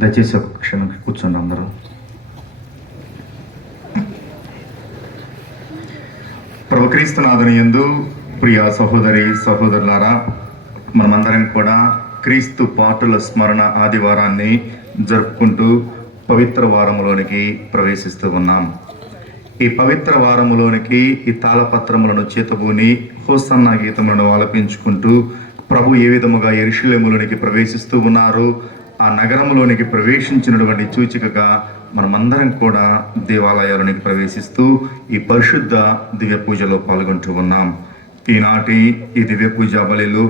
దయచేసి ఒక క్షణం కూర్చోండి అందరూ. ప్రభు క్రీస్తునాథుని యందు ప్రియ సహోదరి సహోదరులారా, మనమందరం కూడా క్రీస్తు పాటుల స్మరణ ఆదివారాన్ని జరుపుకుంటూ పవిత్ర వారములోనికి ప్రవేశిస్తూ ఉన్నాం. ఈ పవిత్ర వారములోనికి ఈ తాళపత్రములను చేతబూని హోసన్నా గీతములను ఆలపించుకుంటూ ప్రభు ఏ విధముగా యెరూషలేములోనికి ప్రవేశిస్తూ ఉన్నారు, ఆ నగరములోనికి ప్రవేశించినటువంటి సూచికగా మనమందరం కూడా దేవాలయాలలోనికి ప్రవేశిస్తూ ఈ పరిశుద్ధ దివ్య పూజలో పాల్గొంటూ ఉన్నాం. ఈనాటి ఈ దివ్య పూజ బలిలో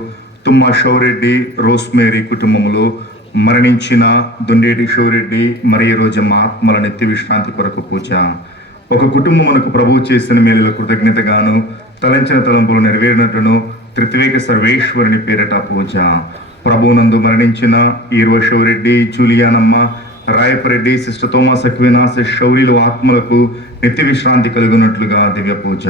తుమ్మా షౌరెడ్డి రోస్మేరీ కుటుంబములు మరణించిన దొండేటి షౌరెడ్డి మరియు రోజమ్మ ఆత్మల నిత్య విశ్రాంతి కొరకు పూజ. ఒక కుటుంబమునకు ప్రభువు చేసిన మేలుల కృతజ్ఞతగాను తలంచిన తలంపులు నెరవేరినట్టును త్రిత్వేక సర్వేశ్వరుని పేరట పూజ. ప్రభువునందు మరణించిన ఈర్వశౌరెడ్డి, జూలియానమ్మ, రాయపరెడ్డి, సిస్టర్ థోమస్ అక్వినాస్ శౌర్యులు ఆత్మలకు నిత్య విశ్రాంతి కలిగినట్లుగా దివ్య పూజ.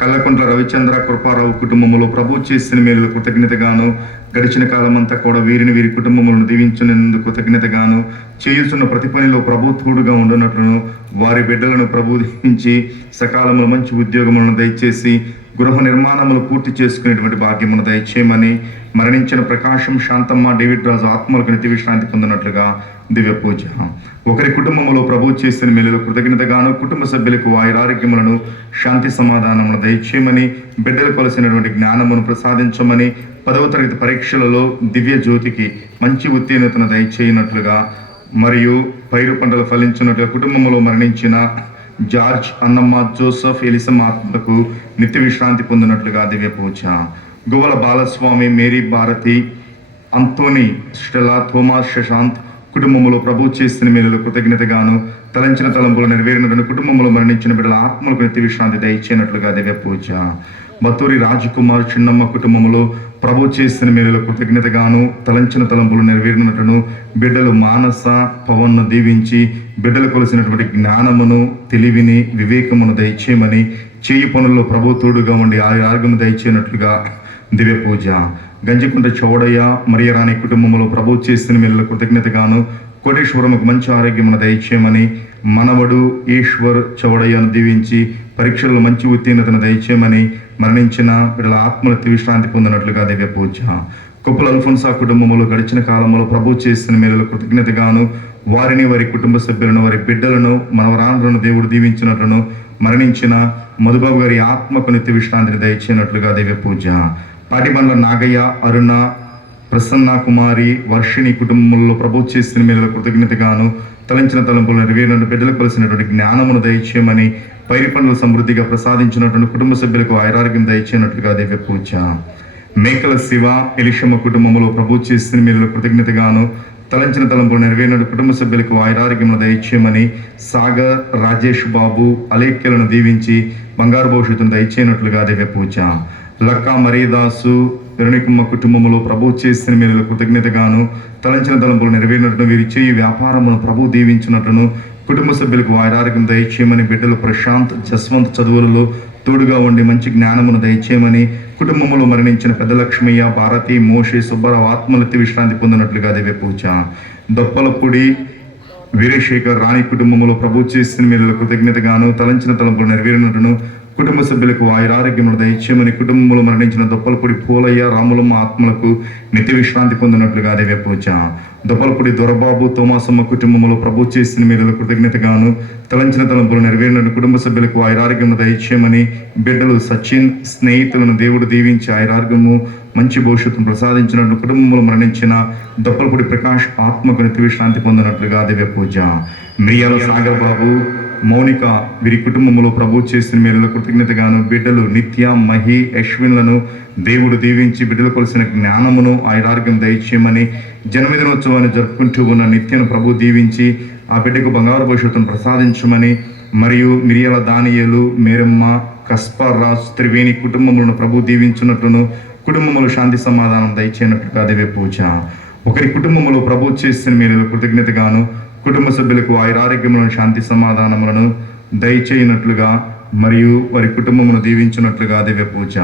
కల్లకుంట్ల రవిచంద్ర కృపారావు కుటుంబములో ప్రభు చేసిన మేలుల కృతజ్ఞతగాను గడిచిన కాలమంతా కూడా వీరి కుటుంబములను దీవించినందుకు కృతజ్ఞతగాను చేయుచున్న ప్రతి పనిలో ప్రభు తోడుగా ఉండనట్లును వారి బిడ్డలను ప్రభు దీవించి సకాలంలో మంచి ఉద్యోగములను దయచేసి గృహ నిర్మాణములు పూర్తి చేసుకునేటువంటి భాగ్యమును దయచేయమని, మరణించిన ప్రకాశం, శాంతమ్మ, డేవిడ్ రాజు ఆత్మలకు నిత్య విశ్రాంతి పొందినట్లుగా దివ్య పూజ. ఒకరి కుటుంబంలో ప్రభు చేసిన మేలుల కృతజ్ఞతగాను కుటుంబ సభ్యులకు ఆయురారోగ్యములను శాంతి సమాధానమును దయచేయమని, బిడ్డలు కొలసినటువంటి జ్ఞానమును ప్రసాదించమని, 10వ తరగతి పరీక్షలలో దివ్య జ్యోతికి మంచి ఉత్తీర్ణతను దయచేయనట్లుగా మరియు పైరు పంటలు ఫలించినట్లుగా కుటుంబంలో మరణించిన జార్జ్, అన్నమ్మ, జోసఫ్, ఎలిసమ్మ ఆత్మలకు నిత్య విశ్రాంతి పొందినట్లుగా దివ్య పూజ. గువ్వల Balaswamy, Mary Bharati, Anthony, Stella, Thomas, Shashant కుటుంబంలో ప్రభు చేసిన మేలులు కృతజ్ఞతగాను తలంచిన తలంపులు నెరవేరినటువంటి కుటుంబంలో మరణించిన బిడ్డల ఆత్మలకు నిత్య విశ్రాంతి దయచేయనట్లుగా దివ్య పూజ. బతూరి రాజకుమార్, చిన్నమ్మ కుటుంబంలో ప్రభు చేసిన మేలుల కృతజ్ఞతగాను తలంచిన తలంపులు నెరవేరినట్టును బిడ్డలు మానస, పవన్ను దీవించి బిడ్డలు కొలిసినటువంటి జ్ఞానమును, తెలివిని, వివేకమును దయచేయమని, చేయి పనుల్లో ప్రభు తోడుగా ఉండి ఆరోగ్యము దయచేయనట్లుగా దివ్య పూజ. గంజికుంట చౌడయ్య, మరియరాణి కుటుంబంలో ప్రభు చేసిన మేలుల కృతజ్ఞతగాను కోటేశ్వరముకు మంచి ఆరోగ్యమును దయచేయమని, మనవడు ఈశ్వర్ చౌడయ్యను దీవించి పరీక్షల్లో మంచి ఉత్తీర్ణతను దయచేయమని, మరణించిన వీళ్ళ ఆత్మలకి విశ్రాంతి పొందినట్లుగా దివ్య పూజ. కుప్పల అల్ఫోన్సా కుటుంబంలో గడిచిన కాలంలో ప్రభు చేసిన మేలుల కృతజ్ఞతగాను వారిని, వారి కుటుంబ సభ్యులను, వారి బిడ్డలను, మనవరాండ్రను దేవుడు దీవించినట్లును, మరణించిన మధుబాబు గారి ఆత్మకు నిత్య విశ్రాంతిని దయచేయనట్లుగా దివ్య పూజ. పాటిబండ్ల నాగయ్య, అరుణ, ప్రసన్న కుమారి, వర్షిణి కుటుంబంలో ప్రభు చేసిన మేలుల కృతజ్ఞతగాను తలంచిన తలంపులు నెరవేరిన బిడ్డలు కలిసినటువంటి జ్ఞానమును దయచేయమని, పైరి పండ్లు సమృద్ధిగా ప్రసాదించినటువంటి కుటుంబ సభ్యులకు ఆయురారోగ్యం దయచేయనట్లుగా దివ్య పూజ. మేకల శివ, ఎలిషమ్మ కుటుంబంలో ప్రభు చేసిన మేలుల కృతజ్ఞతగాను తలంచిన తలంపులు నెరవేరిన కుటుంబ సభ్యులకు ఆయురారోగ్యమును దయచేయమని, సాగర్, రాజేష్ బాబు, అలేఖ్యలను దీవించి బంగారు భవిష్యత్తును దయచేయనట్లుగా దివ్య పూజ. లక్క మరీదాసు, వెరుణికమ్మ కుటుంబంలో ప్రభు చేసిన మేలుల కృతజ్ఞతగాను తలంచిన తలంపులు నెరవేరినట్టు వీరి చేయి వ్యాపారమును ప్రభు దీవించినట్లును కుటుంబ సభ్యులకు ఆయురారోగ్యం దయచేయమని, బిడ్డలు ప్రశాంత్, జస్వంత్ చదువులలో తోడుగా ఉండి మంచి జ్ఞానమును దయచేయమని, కుటుంబంలో మరణించిన పెద్ద లక్ష్మయ్య, భారతి, మోషే, సుబ్బారావు ఆత్మలెత్తి విశ్రాంతి పొందినట్లుగా దివ్య పూజ. దొప్పలపూడి వీరశేఖర్, రాణి కుటుంబంలో ప్రభు చేసిన మేలుల కృతజ్ఞతగాను తలంచిన తలంపులు నెరవేరినట్టును కుటుంబ సభ్యులకు ఆయురారోగ్యమును దయచేయమని, కుటుంబంలో మరణించిన దొప్పలపూడి పూలయ్య, రాములమ్మ ఆత్మలకు నిత్య విశ్రాంతి పొందినట్లుగా దివ్య పూజ. దొప్పలపూడి దొరబాబు, తోమాసమ్మ కుటుంబంలో ప్రభు చేసిన మేలుల కృతజ్ఞతగాను తలంచిన తలంపులు నెరవేరిన కుటుంబ సభ్యులకు ఆయురారోగ్యమును దయచేయమని, బిడ్డలు సచిన్, స్నేహితులను దేవుడు దీవించి ఆయురారోగ్యము మంచి భవిష్యత్తును ప్రసాదించినట్లు కుటుంబంలో మరణించిన దొప్పలపూడి ప్రకాష్ ఆత్మకు నిత్య విశ్రాంతి పొందినట్లుగా దివ్య పూజ. మిరియాల సాగర్ బాబు, మౌనిక వీరి కుటుంబంలో ప్రభు చేసిన మేలుల కృతజ్ఞతగాను బిడ్డలు నిత్య, మహి, అశ్విన్లను దేవుడు దీవించి బిడ్డలు కొలిసిన జ్ఞానమును ఆయురారోగ్యం దయచేయమని, జన్మదినోత్సవాన్ని జరుపుకుంటూ ఉన్న నిత్యను ప్రభు దీవించి ఆ బిడ్డకు బంగారు భవిష్యత్తును ప్రసాదించమని, మరియు మిరియాల దానియేలు, మేరమ్మ, కస్పర్ రాజ్, త్రివేణి కుటుంబములను ప్రభు దీవించినట్లును కుటుంబములు శాంతి సమాధానం దయచేయనట్లుగా దివ్య పూజ. ఒకరి కుటుంబంలో ప్రభు చేసిన మేలుల కృతజ్ఞతగాను కుటుంబ సభ్యులకు ఆయురారోగ్యములను శాంతి సమాధానములను దయచేయనట్లుగా మరియు వారి కుటుంబమును దీవించినట్లుగా దివ్య పూజ.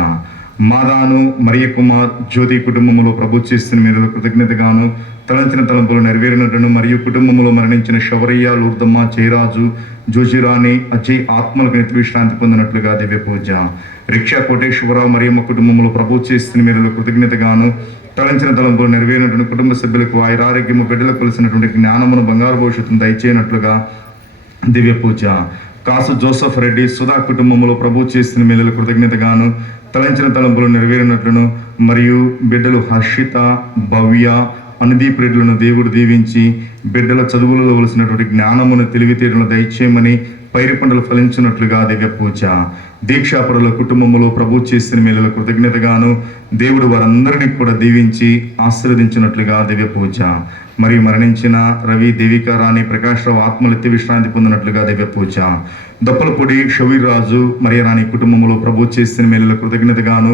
మాదాను, మరియ కుమార్, జ్యోతి కుటుంబంలో ప్రభు చేస్తున్న మీరు కృతజ్ఞతగాను, తలంచిన తలంపులు నెరవేరినట్లును మరియు కుటుంబంలో మరణించిన శౌరయ్య, లూర్దమ్మ, జయరాజు, జోజిరాణి, అజయ్ ఆత్మలకు నిత్య విశ్రాంతి పొందినట్లుగా దివ్య పూజ. రిక్షా కోటేశ్వరరావు మరియమ్మ కుటుంబంలో ప్రభు చేస్తున్న మీరు కృతజ్ఞతగాను, తలంచిన తలంపులు నెరవేరినటువంటి కుటుంబ సభ్యులకు ఆయురారోగ్యము, బిడ్డలకు కలిసినటువంటి జ్ఞానమును, బంగారు భవిష్యత్తును దయచేయనట్లుగా దివ్య పూజ. కాసు జోసఫ్ రెడ్డి, సుధా కుటుంబంలో ప్రభు చేసిన మేలు కృతజ్ఞతగాను, తలంచిన తలంపులు నెరవేరినట్లును మరియు బిడ్డలు హర్షిత, భవ్య, అనుదీప్ రెడ్లను దేవుడు దీవించి బిడ్డల చదువులలో వలసినటువంటి జ్ఞానమును, తెలివితేటలను దయచేయమని, పైరు పంటలు ఫలించినట్లుగా దివ్య పూజ. దీక్షాపరుల కుటుంబంలో ప్రభు చేసిన మేలు కృతజ్ఞతగాను, దేవుడు వారందరినీ కూడా దీవించి ఆశీర్వదించినట్లుగా దివ్య పూజ. మరియు మరణించిన రవి, దేవిక రాణి, ప్రకాశ్రావు ఆత్మలు ఎత్తి విశ్రాంతి పొందినట్లుగా దివ్య పూజ. దప్పలపొడి షవీర్ రాజు, మరియ రాణి కుటుంబంలో ప్రభు చేసిన మేలు కృతజ్ఞతగాను,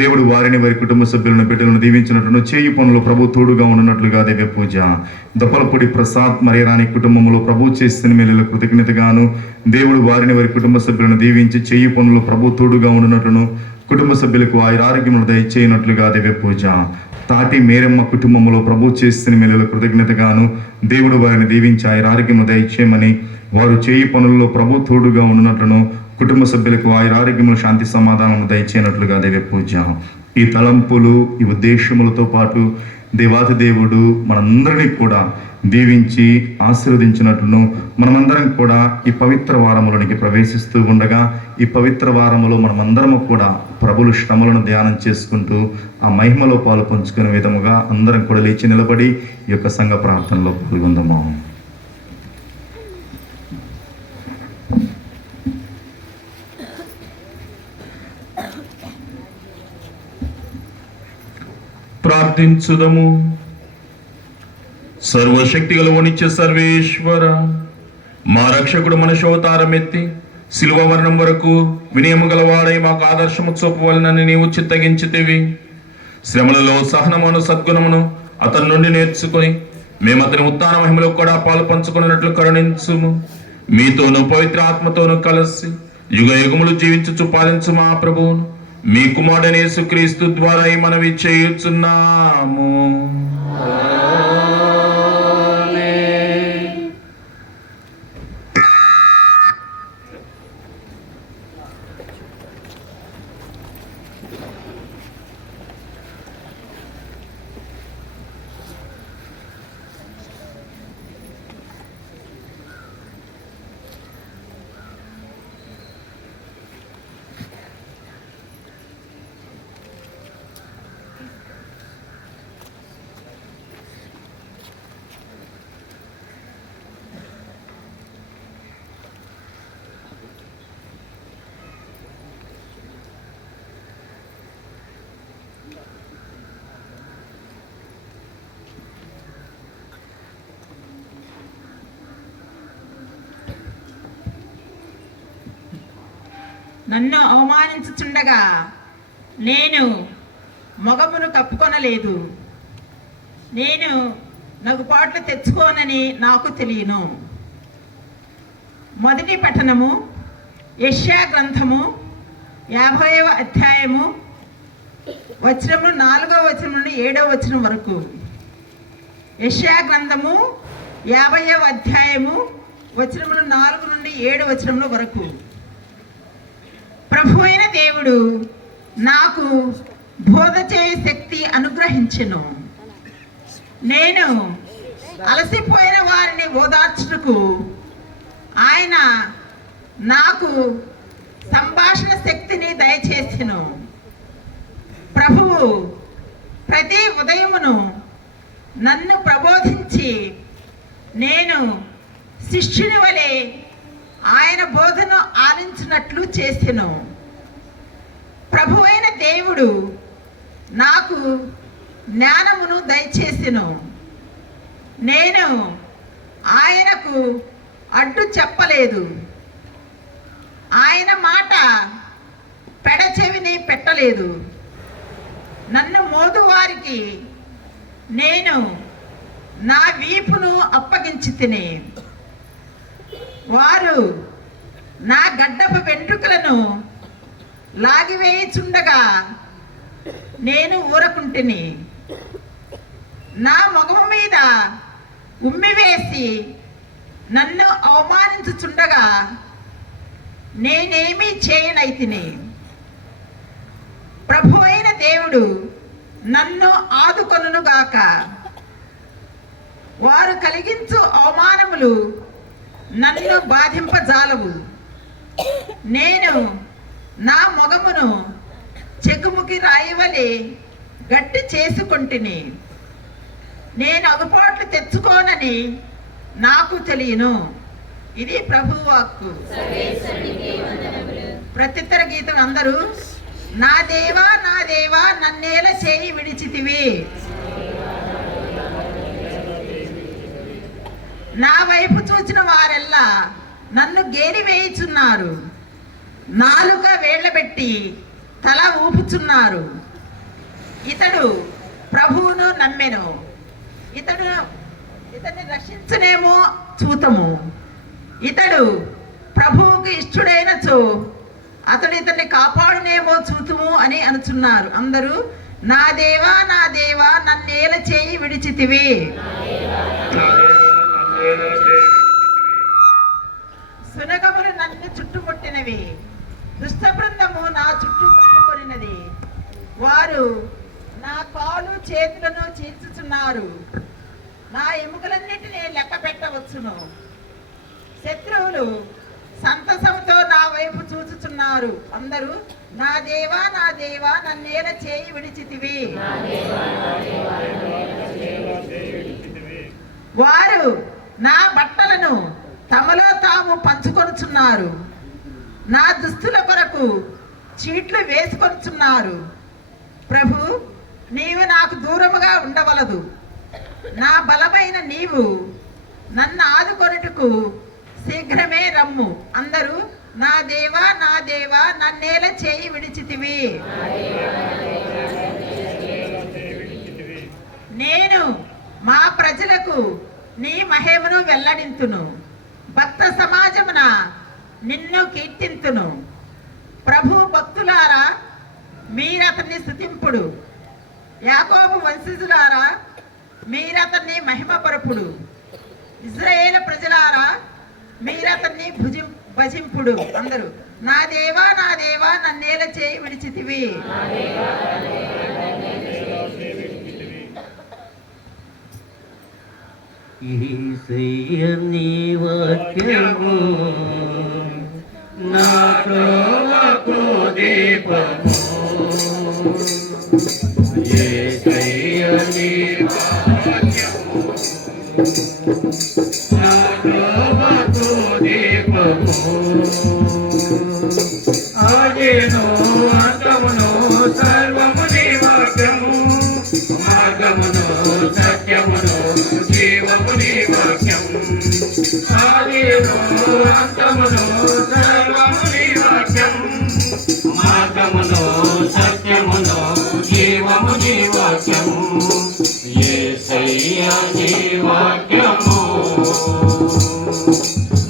దేవుడు వారిని, వారి కుటుంబ సభ్యులను, బిడ్డలను దీవించినట్లును, చేయి పనులు ప్రభు తోడుగా ఉన్నట్లుగా దివ్య పూజ. దప్పలపొడి ప్రసాద్, మరియ రాణి కుటుంబంలో ప్రభు చేసిన మేలు కృతజ్ఞతగాను, దేవుడు వారిని, వారి కుటుంబ సభ్యులను దీవించి చేయి పనులు ప్రభు తోడుగా ఉన్నట్లును, కుటుంబ సభ్యులకు ఆయురారోగ్యమును దయచేయనట్లుగా దివ్య పూజ. తాటి మేరమ్మ కుటుంబంలో ప్రభు చేసిన మేలు కృతజ్ఞతగాను, దేవుడు వారిని దీవించి ఆయురారోగ్యమును దయచేయమని, వారు చేయి పనుల్లో ప్రభు తోడుగా ఉన్నట్లును, కుటుంబ సభ్యులకు ఆయురారోగ్యములు, శాంతి సమాధానము దయచేయనట్లుగా దివ్య పూజ. ఈ తలంపులు, ఈ ఉద్దేశములతో పాటు దేవాతి దేవుడు మనందరినీ కూడా దీవించి ఆశీర్వదించినట్లును, మనమందరం కూడా ఈ పవిత్ర వారములోనికి ప్రవేశిస్తూ ఉండగా, ఈ పవిత్ర వారములో మనమందరము కూడా ప్రభుల శ్రమలను ధ్యానం చేసుకుంటూ ఆ మహిమలో పాలు పంచుకునే విధముగా అందరం కూడా లేచి నిలబడి ఈ యొక్క సంఘ ప్రార్థనలో పాల్గొందాము. ప్రార్థించుదము. సర్వశక్తి గల నిత్య సర్వేశ్వర, మా రక్షకుడు మనుష్యావతారం ఎత్తి శిలువ మరణం వరకు వినయము గలవాడై మాకు ఆదర్శము చూపవలనని నీవు చిత్తగించితివి. శ్రమలలో సహనమును, సద్గుణమును అతని నుండి నేర్చుకొని మేము అతని ఉత్థాన మహిమలో కూడా పాలు పంచుకున్నట్లు కరుణించుము. మీతోనూ పవిత్ర ఆత్మతోనూ కలిసి యుగ యుగములు జీవించుచు పాలించు మా ప్రభువును మీ కుమారుడైన యేసుక్రీస్తు ద్వారా ఈ మనవి చేయుచున్నాము. నన్ను అవమానించుచుండగా నేను మొగమును కప్పుకొనలేదు, నేను నగుపాట్లు తెచ్చుకోనని నాకు తెలియను. మొదటి పఠనము యెషయా గ్రంథము 50వ అధ్యాయము వచనము 4వ వచనం నుండి 7వ వచనం వరకు. యెషయా గ్రంథము 50వ అధ్యాయము వచనములు 4 నుండి 7 వచనముల వరకు. ప్రభు అయిన దేవుడు నాకు బోధ చేయ శక్తి అనుగ్రహించెను. నేను అలసిపోయిన వారిని ఓదార్చుటకు ఆయన నాకు సంభాషణ శక్తిని దయచేసెను. ప్రభువు ప్రతి ఉదయమును నన్ను ప్రబోధించి నేను శిష్యుని వలె ఆయన బోధను ఆలించినట్లు చేసెను. ప్రభువైన దేవుడు నాకు జ్ఞానమును దయచేసెను. నేను ఆయనకు అడ్డు చెప్పలేదు, ఆయన మాట పెడచెవిని పెట్టలేదు. నన్ను మోదువారికి నేను నా వీపును అప్పగించి తిని, వారు నా గడ్డపు వెంట్రుకలను లాగివేయుచుండగా నేను ఊరకుంటిని. నా ముఖము మీద ఉమ్మి వేసి నన్ను అవమానించుచుండగా నేనేమీ చేయనైతిని. ప్రభు అయిన దేవుడు నన్ను ఆదుకొనుగాక. వారు కలిగించు అవమానములు నన్ను బాధింపజాలవు. నేను నా మొగమును చెకుముకి రాయివలే గట్టి చేసుకొంటిని. నేను అగుపాట్లు తెచ్చుకోనని నాకు తెలియను. ఇది ప్రభువు వాక్కు. ప్రత్యుత్తర గీతం అందరూ, నా దేవా నా దేవా నన్నేల చేయి విడిచితివి. నా వైపు చూచిన వారెల్లా నన్ను గేలి వేయుచున్నారు. నాలుక వేళ్లబెట్టి తల ఊపుచున్నారు. ఇతడు ప్రభువును నమ్మెను. ఇతన్ని రక్షించునేమో చూతము. ఇతడు ప్రభువుకు ఇష్టడైనచో అతడు ఇతన్ని కాపాడునేమో చూతుము అని అనుచున్నారు. అందరూ, నా దేవా నా దేవా నన్నేల చేయి విడిచితివి. సునగములు నన్ను చుట్టుముట్టినవి. దుష్ట బృందము నా చుట్టూ కమ్ముకొనినది. వారు నా కాలు చేతులను చీల్చుచున్నారు. నా ఎముకలన్నిటినీ లెక్క పెట్టవచ్చును. శత్రువులు సంతసంతో నా వైపు చూచుచున్నారు. అందరూ, నా దేవా నా దేవా నన్నేల చేయి విడిచితివి. వారు నా బట్టలను తమలో తాము పంచుకొనుచున్నారు. నా దుస్తుల కొరకు చీట్లు వేసుకొనుచున్నారు. ప్రభు, నీవు నాకు దూరముగా ఉండవలదు. నా బలమైన నీవు నన్ను ఆదుకొనుటకు శీఘ్రమే రమ్ము. అందరూ, నా దేవా నా దేవా నన్నేల చేయి విడిచితివి. నేను మా ప్రజలకు నీ మహిమను వెల్లడింతును. భక్త సమాజమున నిన్ను కీర్తింతును. ప్రభు భక్తులారా, మీరతన్ని స్తుతింపుడు. యాకోబు వంశజులారా, మీరతన్ని మహిమపరపుడు. ఇశ్రాయేలు ప్రజలారా, మీరతన్ని భజింపుడు. అందరూ, నా దేవా నా దేవా నన్నేల చేయి విడిచితివి. యేసయ్య నీ వాక్యము నా త్రోవకు దీపము. యేసయ్య నీ వాక్యము నా త్రోవకు దీపము. ఆదిను అంతమును సర్వము నీ వాక్యము. మార్గమును సత్యమును జీవము నీ వాక్యం. ఆదిను అంతమును సర్వము నీ వాక్యం. మార్గమును సత్యమును జీవము నీ వాక్యం. యేసయ్య నీ వాక్యము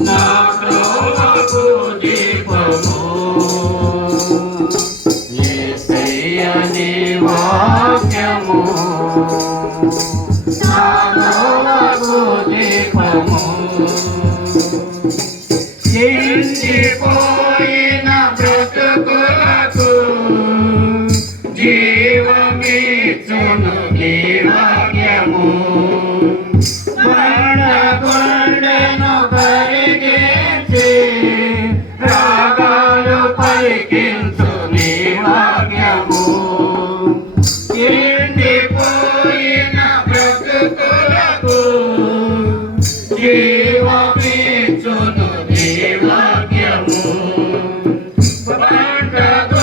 నా త్రోవకు దీపము. యేసయ్య నీ వాక్యము నా త్రోవకు దీపము. ఎండిపోయిన బ్రతుకులకు జీవమిచ్చును నీ వాక్యము. కొండను కరిగించి రాగాలు పలికించు నీ వాక్యము. ఎండిపోయిన బ్రతుకులకు జీవమిచ్చును నీ వాక్యము. కొండను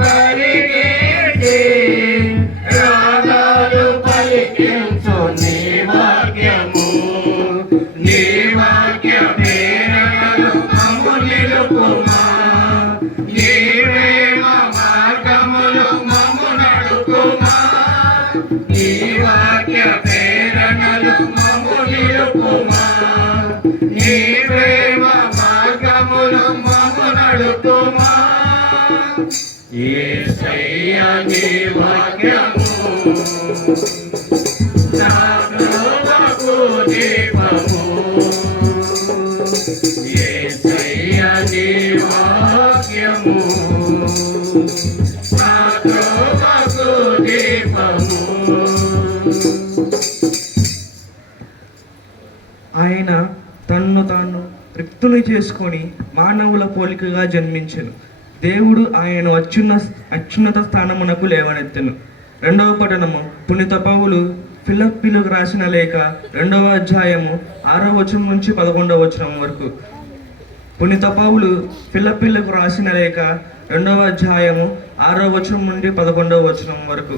కరిగించి రాగాలు పలికించు నీ వాక్యము. నీ వాక్యమే మమ్ము నిలుపుమా. నీవే మా మార్గములు మమ్ము నడుపుమా. నీ వాక్య ప్రేరణలు మమ్ము నిలుపుమా. నీవే మా మార్గములు మమ్ము నడుపుమా. యేసయ్య నీ వాక్యము నా త్రోవకు దీపము యేసయ్యా నీ వాక్యము నా త్రోవకు దీపము. ఆయన తన్ను తాను రిక్తుని చేసుకొని మానవుల పోలికగా జన్మించెను. దేవుడు ఆయన అత్యున్నత స్థానమునకు లేవనెత్తెను. 2వ పట్టణము పునీత పౌలు ఫిలిప్పీలకు రాసిన లేఖ 2వ అధ్యాయము 6వ వచనం నుంచి 11వ వచనం వరకు. పునీత పౌలు ఫిలిప్పీలకు రాసిన లేఖ 2వ అధ్యాయము 6వ వచనం నుండి 11వ వచనం వరకు.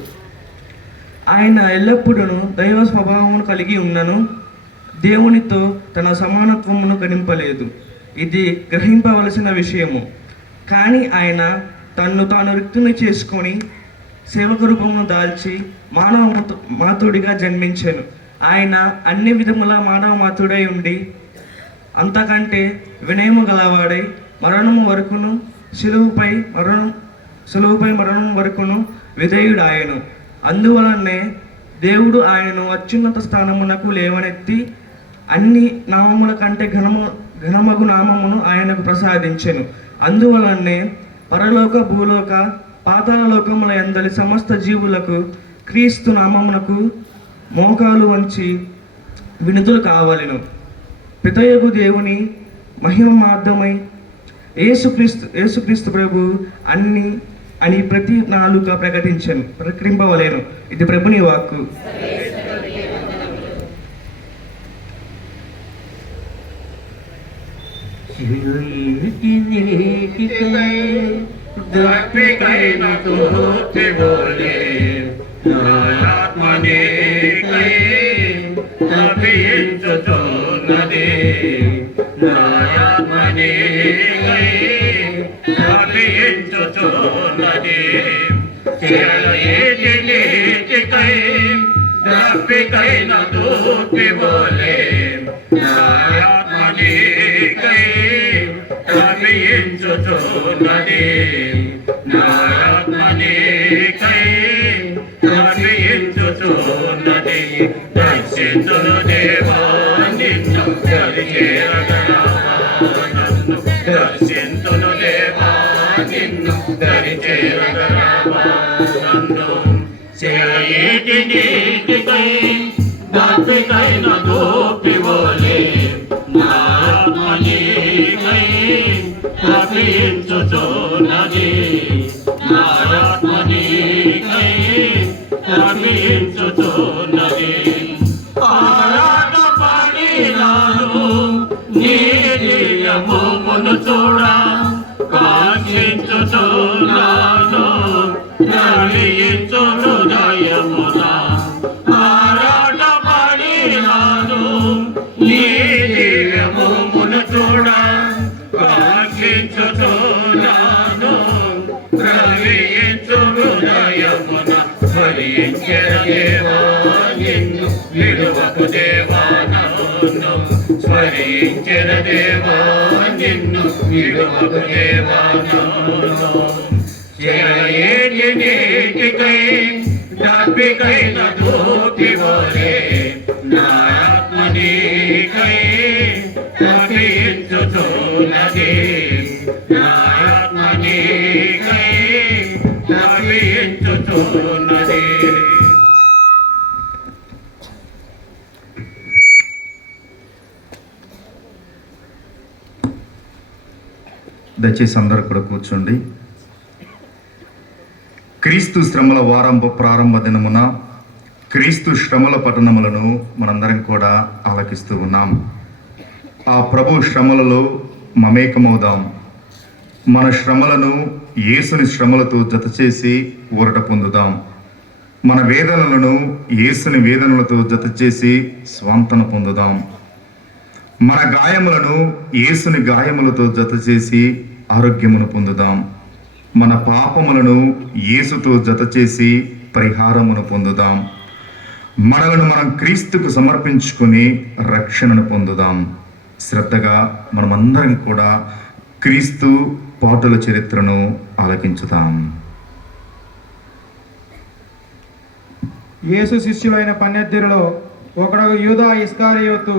ఆయన ఎల్లప్పుడూ దైవ స్వభావమును కలిగి ఉన్నను, దేవునితో తన సమానత్వమును గణింపలేదు. ఇది గ్రహింపవలసిన విషయము. కానీ ఆయన తన్ను తాను రిక్తుని చేసుకొని సేవక రూపమును దాల్చి మానవ మాతుడిగా జన్మించెను. ఆయన అన్ని విధముల మానవ మాతుడై ఉండి అంతకంటే వినయము గలవాడై మరణము వరకును శిలువుపై మరణం వరకును విధేయుడాయను. అందువలనే దేవుడు ఆయనను అత్యున్నత స్థానమునకు లేవనెత్తి అన్ని నామముల కంటే ఘనమగు నామమును ఆయనకు ప్రసాదించెను. అందువలనే పరలోక భూలోక పాతాళ లోకముల యందలి సమస్త జీవులకు క్రీస్తు నామమునకు మోకాలు వంచి వినుతులు పితయగు దేవుని మహిమ మార్గమై యేసుక్రీస్తు ప్రభు అని ప్రతి నాలుక ప్రకటింపవలేను. ఇది ప్రభుని వాక్కు. దప్పికైన తూర్చి బోలే నాయాత్మనేకై తప్పించుచున్నది, నాయాత్మనేకై తప్పించుచున్నది. చేరయేటి నీటికై దప్పికైన తూర్చి బోలే నాయాత్మనేకై తప్పించుచున్నది, నాయాత్మనేకై తప్పించుచున్నది. దర్శించును దేవా నిన్ను దరిచేరగలవా, నన్ను దర్శించును దేవా నిన్ను దరిచేరగలవా, నన్ను చేరయేటి నీటికై దప్పికైన దూపివోలే నాయాత్మనేకై తప్పించుచున్నది, నాయాత్మనేకై తప్పించుచున్నది. ఆరాట పడినాను నీ దివ్యమును చూడ కాంక్షించుచున్నాను, ప్రళయించు హృదయమున. ఆరాట పడినాను నీ దివ్యమును చూడ కాంక్షించుచున్నాను, ప్రళయించు హృదయమున. స్మరించెద దేవా నిన్ను విడువకు దేవా నన్ను, స్మరించెద దేవా నిన్ను విడువకు దేవా నన్ను. చేరయేటి నీటికై దప్పికైన దూపివోలే నాయాత్మనేకై తప్పించుచున్నది, నాయాత్మనేకై తప్పించుచున్నది. దయచేసి అందరూ కూడా కూర్చోండి. క్రీస్తు శ్రమల వారంభ ప్రారంభ దినమున క్రీస్తు శ్రమల పఠనములను మనందరం కూడా ఆలకిస్తూ ఉన్నాం. ఆ ప్రభు శ్రమలలో మమేకమవుదాం. మన శ్రమలను యేసుని శ్రమలతో జతచేసి ఊరట పొందుదాం. మన వేదనలను యేసుని వేదనలతో జతచేసి స్వాంతన పొందుదాం. మన గాయములను యేసుని గాయములతో జతచేసి ఆరోగ్యమును పొందుదాం. మన పాపములను యేసుతో జతచేసి పరిహారమును పొందుదాం. మనలను మనం క్రీస్తుకు సమర్పించుకొని రక్షణను పొందుదాం. శ్రద్ధగా మనమందరం కూడా క్రీస్తు పాటుల చరిత్రను ఆలకించుదాం. యేసు శిష్యులైన 12లో ఒకడు యూదా ఇస్కారియోతు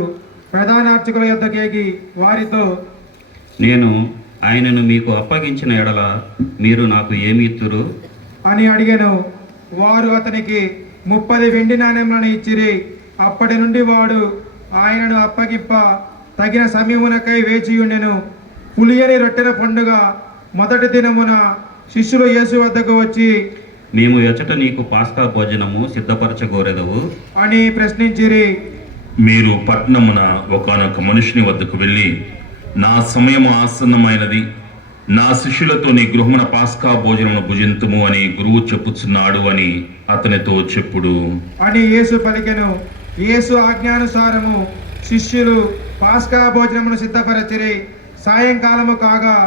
ప్రధాన అర్చకుల యొద్దకేగి వారితో, నేను ఆయనను మీకు అప్పగించిన ఎడల మీరు నాకు ఏమి ఇత్తురు? అని అడిగెను. వారు అతనికి 30 వెండి నాణెములను ఇచ్చిరి. అప్పటి నుండి వాడు ఆయనను అప్పగిప్ప తగిన సమయమునకై వేచియుండెను. పులియని రొట్టెల పండుగ మొదటి దినమున శిష్యులు యేసు వద్దకు వచ్చి, మేము ఎచట నీకు పాస్కా భోజనము సిద్ధపరచగోరెదవు అని ప్రశ్నించిరి. మీరు పట్టణమున ఒకానొక మనుషుని వద్దకు వెళ్ళి, నా సమయం ఆసన్నమైనది, నా శిష్యులతో నీ గృహమున పాస్కా భోజనమును భుజింతుము అని గురువు చెప్పుచున్నాడు అని అతనితో చెప్పుడు అని యేసు పలికెను. యేసు ఆజ్ఞానుసారము శిష్యులు పాస్కా భోజనమును సిద్ధపరచిరి. సాయంకాలము కాగా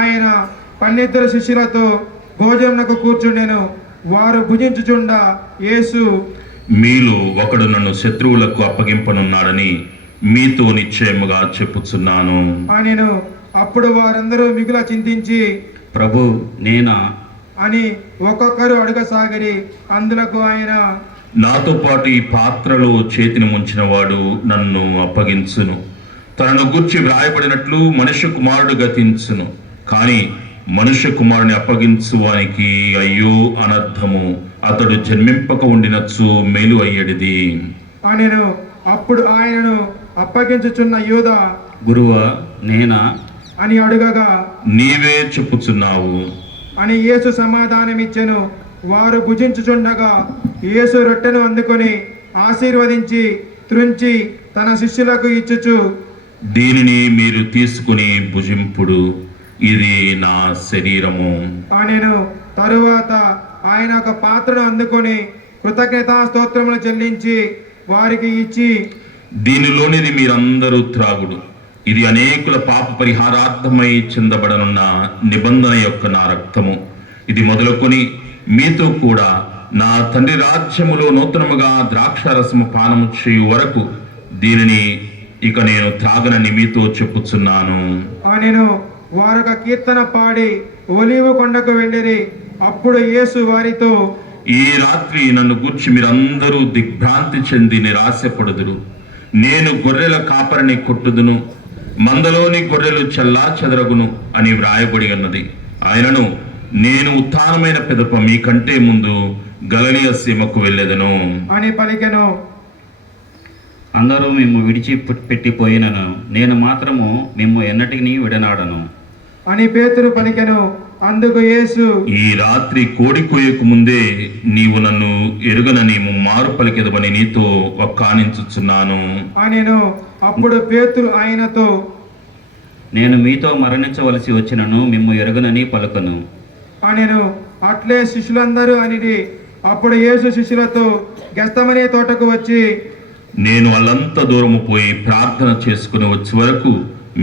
ఆయన 12 శిష్యులతో భోజనమునకు కూర్చుండెను. వారు భుజించుచుండ యేసు, మీలో ఒకడు నన్ను శత్రువులకు అప్పగింపనున్నాడని మీతో నిశ్చయముగా చెప్పుచున్నాను అనెను. అప్పుడు వారందరూ మిగుల చింతించి, ప్రభు, నేనా? అని ఒక్కొక్కరు అడగసాగిరి. అందులకు ఆయన, నాతో పాటు ఈ పాత్రలో చేతిని ముంచిన వాడు నన్ను అప్పగించును. తనను గూర్చి వ్రాయబడినట్లు మనుష్య కుమారుడు గతించును. కానీ మనుష్య కుమారుని అప్పగించు వానికి అయ్యో అనర్థము, అతడు జన్మింపక ఉండినచ్చు మేలు అయ్యేడిది అనెను. అప్పుడు ఆయనను అప్పగించుచున్న యూదా, గురువా, నేనా? అని అడుగగా, నీవే చెప్పుచున్నావు అని యేసు సమాధానమిచ్చెను. వారు భుజించుచుండగా యేసు రొట్టెను అందుకొని ఆశీర్వదించి త్రుంచి తన శిష్యులకు ఇచ్చుచు, దీనిని మీరు తీసుకుని భుజింపుడు, ఇది నా శరీరము అనెను. తరువాత ఆయన ఒక పాత్రను అందుకొని కృతజ్ఞతా స్తోత్రములు చెల్లించి వారికి ఇచ్చి, దీనిలోనిది మీరందరూ త్రాగుడు, ఇది అనేకుల పాప పరిహారార్థమై చెందబడనున్న నిబంధన యొక్క నా రక్తము. ఇది మొదలుకొని మీతో కూడా నా తండ్రి రాజ్యములో నూతనముగా ద్రాక్షారసము పానము చేయు వరకు దీనిని ఇక నేను త్రాగనని మీతో చెప్పుచున్నాను అనెను. వారొక కీర్తన పాడి ఒలీవ కొండకు వెళ్ళిరి. అప్పుడు యేసు వారితో, ఈ రాత్రి నన్ను గూర్చి మీరందరూ దిగ్భ్రాంతి చెంది నిరాశపడుదురు. నేను గొర్రెల కాపరిని కొట్టుదును, మందలోని గొర్రెలు చెల్లా చెదరగును అని వ్రాయబడి ఉన్నది. ఆయనను నేను ఉత్థానమైన పిదప మీకంటే ముందు గలిలయ సీమకు వెళ్ళెదను అని పలికెను. అందరూ మేము విడిచి పెట్టిపోయినను నేను మాత్రము మేము ఎన్నటికి విడనాడను అని పేతురు పలికెను. అందుకు యేసు, ఈ రాత్రి కోడి కోయకు ముందే నీవు నన్ను ఎరుగనని ముమ్మారు పలికెదవని నీతో ఒక్కానించుచున్నాను అనెను. అప్పుడు పేతురు ఆయనతో, నేను మీతో మరణించవలసి వచ్చినను మిమ్ము ఎరుగనని పలుకను అనెను. అట్లే శిష్యులందరూ అనిడి. అప్పుడు యేసు శిష్యులతో గెస్తమనే తోటకు వచ్చి, నేను అల్లంత దూరము పోయి ప్రార్థన చేసుకుని వచ్చే వరకు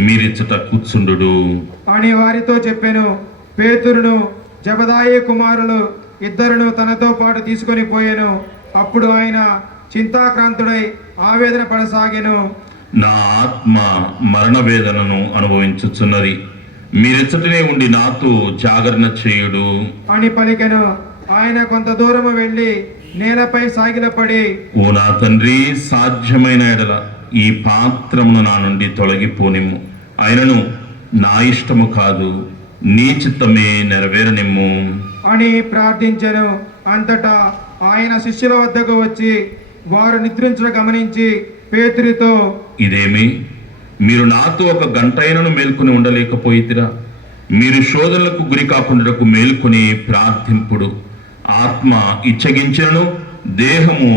మీరిచ్చట కూర్చుండు అని వారితో చెప్పెను. పేతురును జబదాయి కుమారులు ఇద్దరును తనతో పాటు తీసుకొని పోయెను. అప్పుడు ఆయన చింతాక్రాంతుడై ఆవేదన పడసాగెను. నా ఆత్మ మరణ వేదనను అనుభవించుచున్నది, మీరెచ్చటనే ఉండి నాతో జాగరణ చేయుడు అని పలికెను. ఆయన కొంత దూరము వెళ్ళి నేలపై సాగిలపడి, ఓ నా తండ్రి, సాధ్యమైన ఎడల ఈ పాత్రమును నా నుండి తొలగిపోనిమ్ము. ఆయనను నా ఇష్టము కాదు, నీ చిత్తమే నెరవేరనిమ్ము అని ప్రార్థించెను. అంతటా ఆయన శిష్యుల వద్దకు వచ్చి వారు నిద్రించడం గమనించి పేతురితో, ఇదేమి, మీరు నాతో ఒక గంటైనను మేల్కొని ఉండలేకపోయితిరా? మీరు శోధనలకు గురి కాకుండా మేల్కొని ప్రార్థింపుడు. ఆత్మ ఇచ్చగించను, దేహము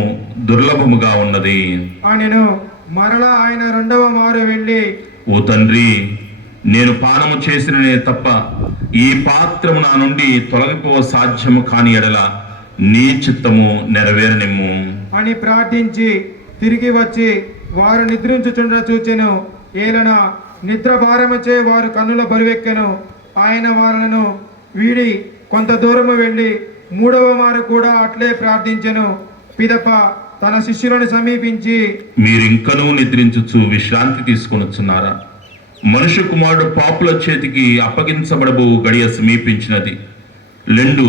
దుర్లభముగా ఉన్నది అనెను. మరలా ఆయన రెండవ మారు వెళ్ళి, ఓ తండ్రి, నేను పానము చేసిననే తప్ప ఈ పాత్రము నా నుండి తొలగిపో సాధ్యము కాని ఎడల నీ చిత్తము నెరవేరనిమ్ము అని ప్రార్థించి తిరిగి వచ్చి వారు నిద్రించుచుండ చూచెను. ఏలన నిద్ర భారముచే వారు కన్నుల బరువెక్కెను. ఆయన వారులను వీడి కొంత దూరము వెళ్ళి మూడవ మారు కూడా అట్లే ప్రార్థించెను. పిదప తన శిష్యులను సమీపించి, మీరింకనూ నిద్రించుచు విశ్రాంతి తీసుకొనొచ్చున్నారా? మనుష్య కుమారుడు పాపుల చేతికి అప్పగించబడబో గడియ సమీపించినది. లెండు,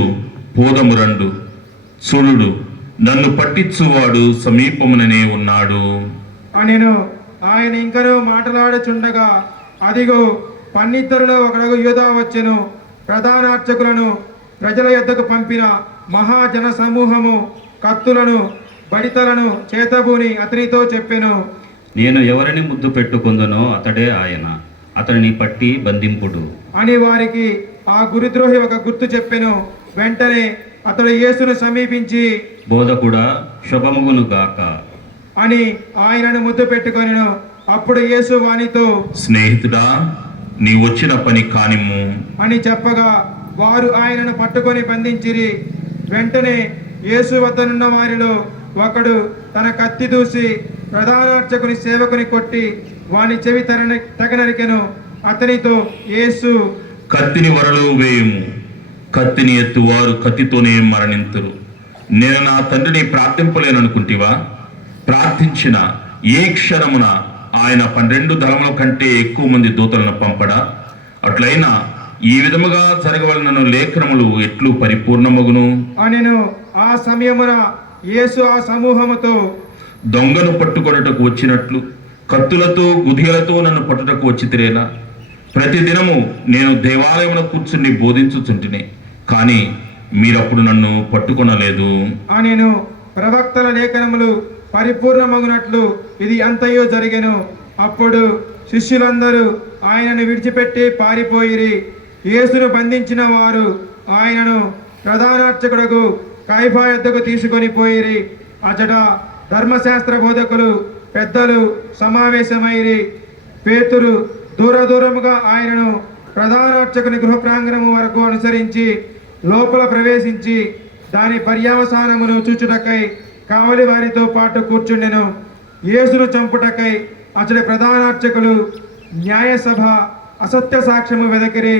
పోదము రండు, చూడు, నన్ను పట్టించువాడు సమీపముననే ఉన్నాడు. అనెను. ఆయన ఇంకనూ మాట్లాడుచుండగా అదిగో పన్నిద్దరిలో ఒకడు యూదా వచ్చెను. ప్రధాన అర్చకులను ప్రజల యొద్దకు పంపిన మహాజన సమూహము కత్తులను బడితలను చేతబూని అతనితో చెప్పెను. నేను ఎవరిని ముద్దు పెట్టుకుందునో అతడే ఆయన, అతనిని పట్టి బంధింపుడు అని వారికి ఆ గురుద్రోహి ఒక గుర్తు చెప్పెను. వెంటనే అతడు యేసును సమీపించి బోధకుడా శుభముగును గాక అని ఆయనను ముద్దు పెట్టుకొనెను. అప్పుడు యేసు వానితో స్నేహితుడా, నీ వచ్చిన పని కానిమ్ము. అని చెప్పగా వారు ఆయనను పట్టుకొని బంధించిరి. వెంటనే యేసు వద్దనున్న వారిలో ఒకడు తన కత్తి దూసి ప్రధానార్చకుని సేవకుని కొట్టి వాని చెవి తగనరికెను. అతనితో యేసు, కత్తిని వరలో వేయుము, కత్తిని ఎత్తువారు కత్తితోనే మరణింతురు. నేను నా తండ్రిని ప్రార్థింపలేననుకుంటివా? ప్రార్థించిన ఏ క్షణమున ఆయన 12 దళముల కంటే ఎక్కువ మంది దూతలను పంపడా? అట్లయినా ఈ విధముగా జరగవలనను లేఖనములు ఎట్లు పరిపూర్ణమగును అనెను. ఆ సమయమున యేసు ఆ సమూహముతో, దొంగను పట్టుకొనుటకు వచ్చినట్లు కత్తులతో గుదియలతో నన్ను పట్టుటకు వచ్చితిరేలా? ప్రతిదినము నేను దేవాలయమున కూర్చుని బోధించుచుంటిని, కానీ మీరప్పుడు నన్ను పట్టుకొనలేదు అనెను. ప్రవక్తల లేఖనములు పరిపూర్ణమగునట్లు ఇది అంతయు జరిగెను. అప్పుడు శిష్యులందరూ ఆయనను విడిచిపెట్టి పారిపోయిరి. యేసును బంధించిన వారు ఆయనను ప్రధానార్చకుడకు కైఫా యొద్దకు తీసుకొని పోయిరి. అచట ధర్మశాస్త్ర బోధకులు పెద్దలు సమావేశమైరి. పేతురు దూరముగా ఆయనను ప్రధానార్చకుని గృహ ప్రాంగణము వరకు అనుసరించి లోపల ప్రవేశించి దాని పర్యవసానమును చూచుటకై కావలి వారితో పాటు కూర్చుండెను. యేసును చంపుటకై అతడి ప్రధానార్చకులు న్యాయసభ అసత్య సాక్ష్యము వెదకిరి.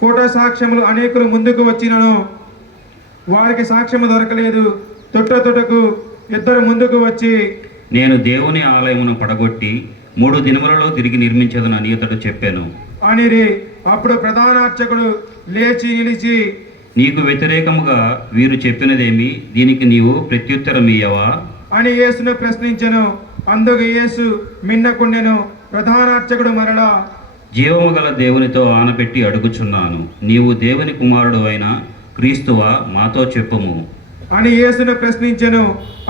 కోట సాక్ష్యములు అనేకులు ముందుకు వచ్చినను వారికి సాక్ష్యము దొరకలేదు. తొట్టకు ఇద్దరు ముందుకు వచ్చి, నేను దేవుని ఆలయమును పడగొట్టి 3 దినములలో తిరిగి నిర్మించదనని ఇతడు చెప్పాను అనిరి. అప్పుడు ప్రధానార్చకుడు లేచి నిలిచి, నీకు వ్యతిరేకముగా వీరు చెప్పినదేమి? దీనికి నీవు ప్రత్యుత్తరమియ్యవా అని యేసును ప్రశ్నించెను. అందుకు యేసు మిన్నకుండెను. ప్రధానార్చకుడు మరలా, జీవము గల దేవునితో ఆనపెట్టి అడుగుచున్నాను, నీవు దేవుని కుమారుడు అయిన క్రీస్తువా? మాతో చెప్పుము అని యేసును ప్రశ్నించెను.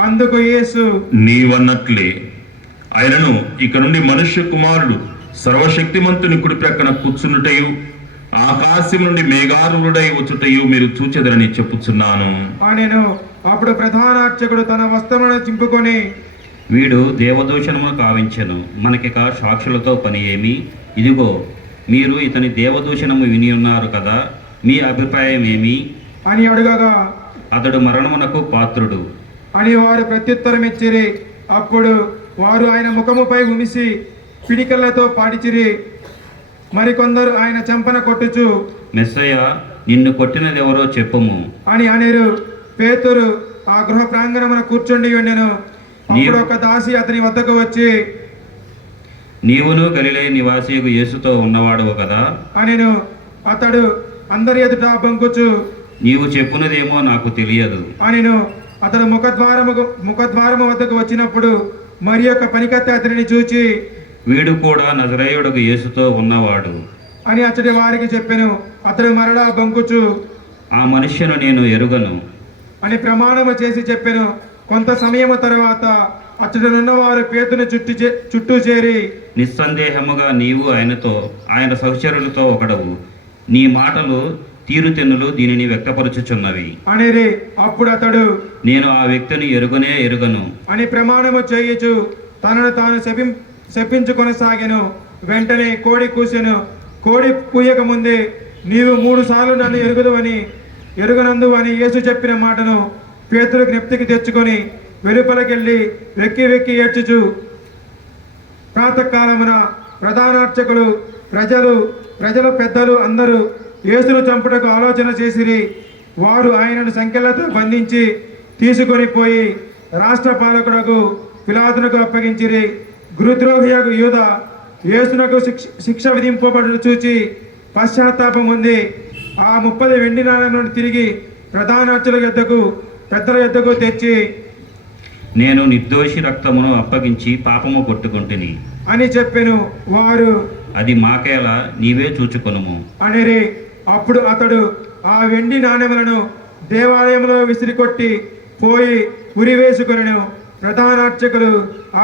అందుకు యేసు, నీవన్నట్లే. ఆయనను ఇక నుండి మనుష్య కుమారుడు సర్వశక్తిమంతుని కుడి ప్రక్కన కూర్చున్నటయు ఆకాశం నుండి మేఘారుడై వచ్చుటయు మీరు చూచెదరని చెప్పుచున్నాను అనెను. అప్పుడు ప్రధానార్చకుడు తన వస్త్రములను చింపుకొని, వీడు దేవదూషణమును కావించెను, మనకిక సాక్షులతో పని ఏమి? ఇదిగో మీరు ఇతని దేవదూషణము విని ఉన్నారు కదా, మీ అభిప్రాయం ఏమి అని అడుగగా, అతడు మరణమునకు పాత్రుడు అని వారు ప్రత్యుత్తరం ఇచ్చిరి. అప్పుడు వారు ఆయన ముఖముపై ఉమిసి పిడికలతో పాడిచిరి. మరికొందరు ఆయన చెంపన కొట్టుచు, మెస్సయ్య, నిన్ను కొట్టినదెవరో చెప్పుము అని అనేరు. పేతురు ఆ గృహ ప్రాంగణమున కూర్చుండి ఉండెను. అప్పుడు ఒక దాసి అతని వద్దకు వచ్చి, నీవును గలిలయ నివాసియగు యేసుతో ఉన్నవాడవు కదా అనెను. అతడు అందరి ఎదుట బొంకుచు, నీవు చెప్పునదేమో నాకు తెలియదు అనెను. అతడు ముఖద్వారము వద్దకు వచ్చినప్పుడు మరి యొక్క పనికత్తె అతనిని చూచి, వీడు కూడా నజరేయుడకు యేసుతో ఉన్నవాడు అని అతడి వారికి చెప్పెను. అతడు మరలా బొంకుచు, ఆ మనుష్యను నేను ఎరుగను అని ప్రమాణము చేసి చెప్పెను. కొంత సమయము తర్వాత అతడునున్నవారు పేతుని చుట్టూ చేరి, నిస్సందేహముగా నీవు ఆయన సహచరులతో ఒకడవు, నీ మాటలు తీరుతెన్నులు దీనిని వ్యక్తపరచుచున్నవి అనిరి. అప్పుడు అతడు, నేను ఆ వ్యక్తిని ఎరుగను అని ప్రమాణము చేయుచు తనను తాను శపించుకొనసాగెను. వెంటనే కోడి కూసెను. కోడి కూయక ముందే, నీవు 3 సార్లు నన్ను ఎరుగనందు అని యేసు చెప్పిన మాటను పేతురు జ్ఞప్తికి తెచ్చుకొని వెలుపలకెళ్ళి వెక్కి ఏడ్చుచు, ప్రాతకాలమున ప్రధానార్చకులు ప్రజలు పెద్దలు అందరూ యేసును చంపుటకు ఆలోచన చేసిరి. వారు ఆయనను సంకెళ్లతో బంధించి తీసుకొని పోయి రాష్ట్ర పాలకుడకు పిలాతునకు అప్పగించిరి. గురుద్రోహియగు యూద యేసునకు శిక్ష విధింపబడును చూచి పశ్చాత్తాపం ఉంది. ఆ 30 వెండి నాణెలను తిరిగి ప్రధానార్చుల యొద్దకు పెద్దల యొద్దకు తెచ్చి నేను నిర్దోషి రక్తమును అప్పగించి పాపము కొట్టుకుంటుని. అని చెప్పెను. వారు అది మాకేలా, నీవే చూచుకొనుము. అనిరి. అప్పుడు అతడు ఆ వెండి నాణెములను దేవాలయంలో విసిరికొట్టి పోయి ఉరివేసుకొనెను. ప్రధానార్చకులు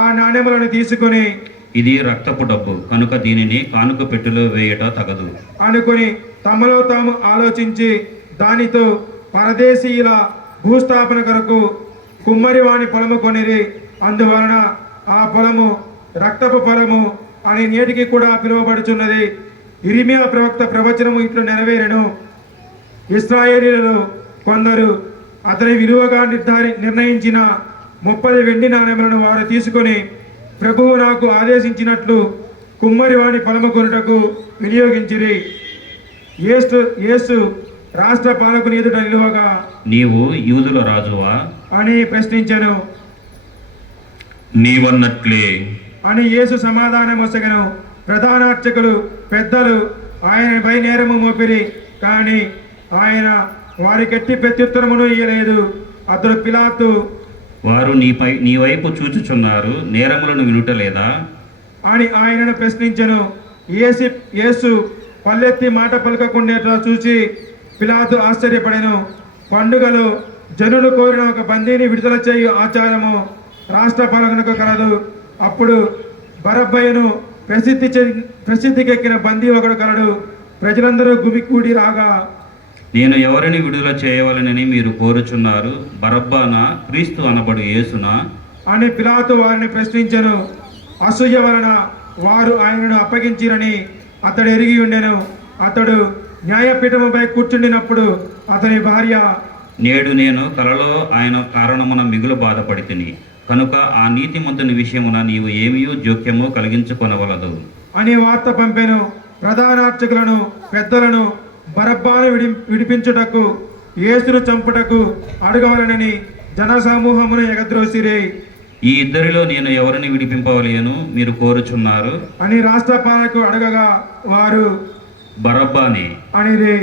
ఆ నాణెములను తీసుకొని ఇది రక్తపు డబ్బు కనుక దీనిని కానుక పెట్టెలో వేయట తగదు అనుకుని తమలో తాము ఆలోచించి దానితో పరదేశీయుల భూస్థాపన కొరకు కుమ్మరివాణి పొలము కొనిరి. అందువలన ఆ పొలము రక్తపు పొలము అని నేటికి కూడా పిలువబడుచున్నది. ఇర్మియా ప్రవక్త ప్రవచనము ఇట్లు నెరవేరెను. ఇశ్రాయేలీయులలో కొందరు అతని విలువగా నిర్ణయించిన 30 వెండి నాణెములను వారు తీసుకొని ప్రభువు నాకు ఆదేశించినట్లు కుమ్మరివాణి పొలము కొనుటకు వినియోగించిరి. యేసు రాష్ట్ర పాలకుని ఎదుట నిలువగా, నీవు యూదుల రాజువా అని ప్రశ్నించెను. నీవన్నట్లే అని యేసు సమాధానమొసగెను. ప్రధానార్చకులు పెద్దలు ఆయనపై నేరము మోపిరి, కానీ ఆయన వారికెట్టి ప్రత్యుత్తరమును ఇయ్యలేదు. అతడు పిలాతు, వారు నీ వైపు చూచుచున్నారు, నేరములను వినుటలేదా అని ఆయనను ప్రశ్నించెను. యేసు పల్లెత్తి మాట పలకకుండా చూసి పిలాతు ఆశ్చర్యపడెను. పండుగలో జనులు కోరిన ఒక బందీని విడుదల చేయు ఆచారము రాష్ట్ర పాలకునకు కలదు. అప్పుడు బరబ్బయ్యను ప్రసిద్ధికెక్కిన బందీ ఒకడు కలడు. ప్రజలందరూ గుమికూడి రాగా, నేను ఎవరిని విడుదల చేయవలనని మీరు కోరుచున్నారు? బరబ్బానా, క్రీస్తు అనబడు యేసునా అని పిలాతు వారిని ప్రశ్నించెను. అసూయ వలన వారు ఆయనను అప్పగించిరని అతడు ఎరిగి ఉండెను. అతడు న్యాయపీఠముపై కూర్చుండినప్పుడు అతని భార్య, నేడు నేను కలలో ఆయన కారణమున మిగులు బాధపడితిని కనుక ఆ నీతిమంతుని విషయమున నీవు ఏమీయూ జోక్యము కలిగించుకొనవలదు అని వార్త పంపెను. ప్రధానార్చకులను పెద్దలను బరబ్బాను విడిపించుటకు, యేసును చంపుటకు అడగవలనని జనసమూహమును ఎగద్రోసిరి. ఈ ఇద్దరిలో నేను ఎవరిని విడిపింపవలేను మీరు కోరుచున్నారు అని రాష్ట్ర పాలకు అడగగా వారు బరబ్బానే అనిరి.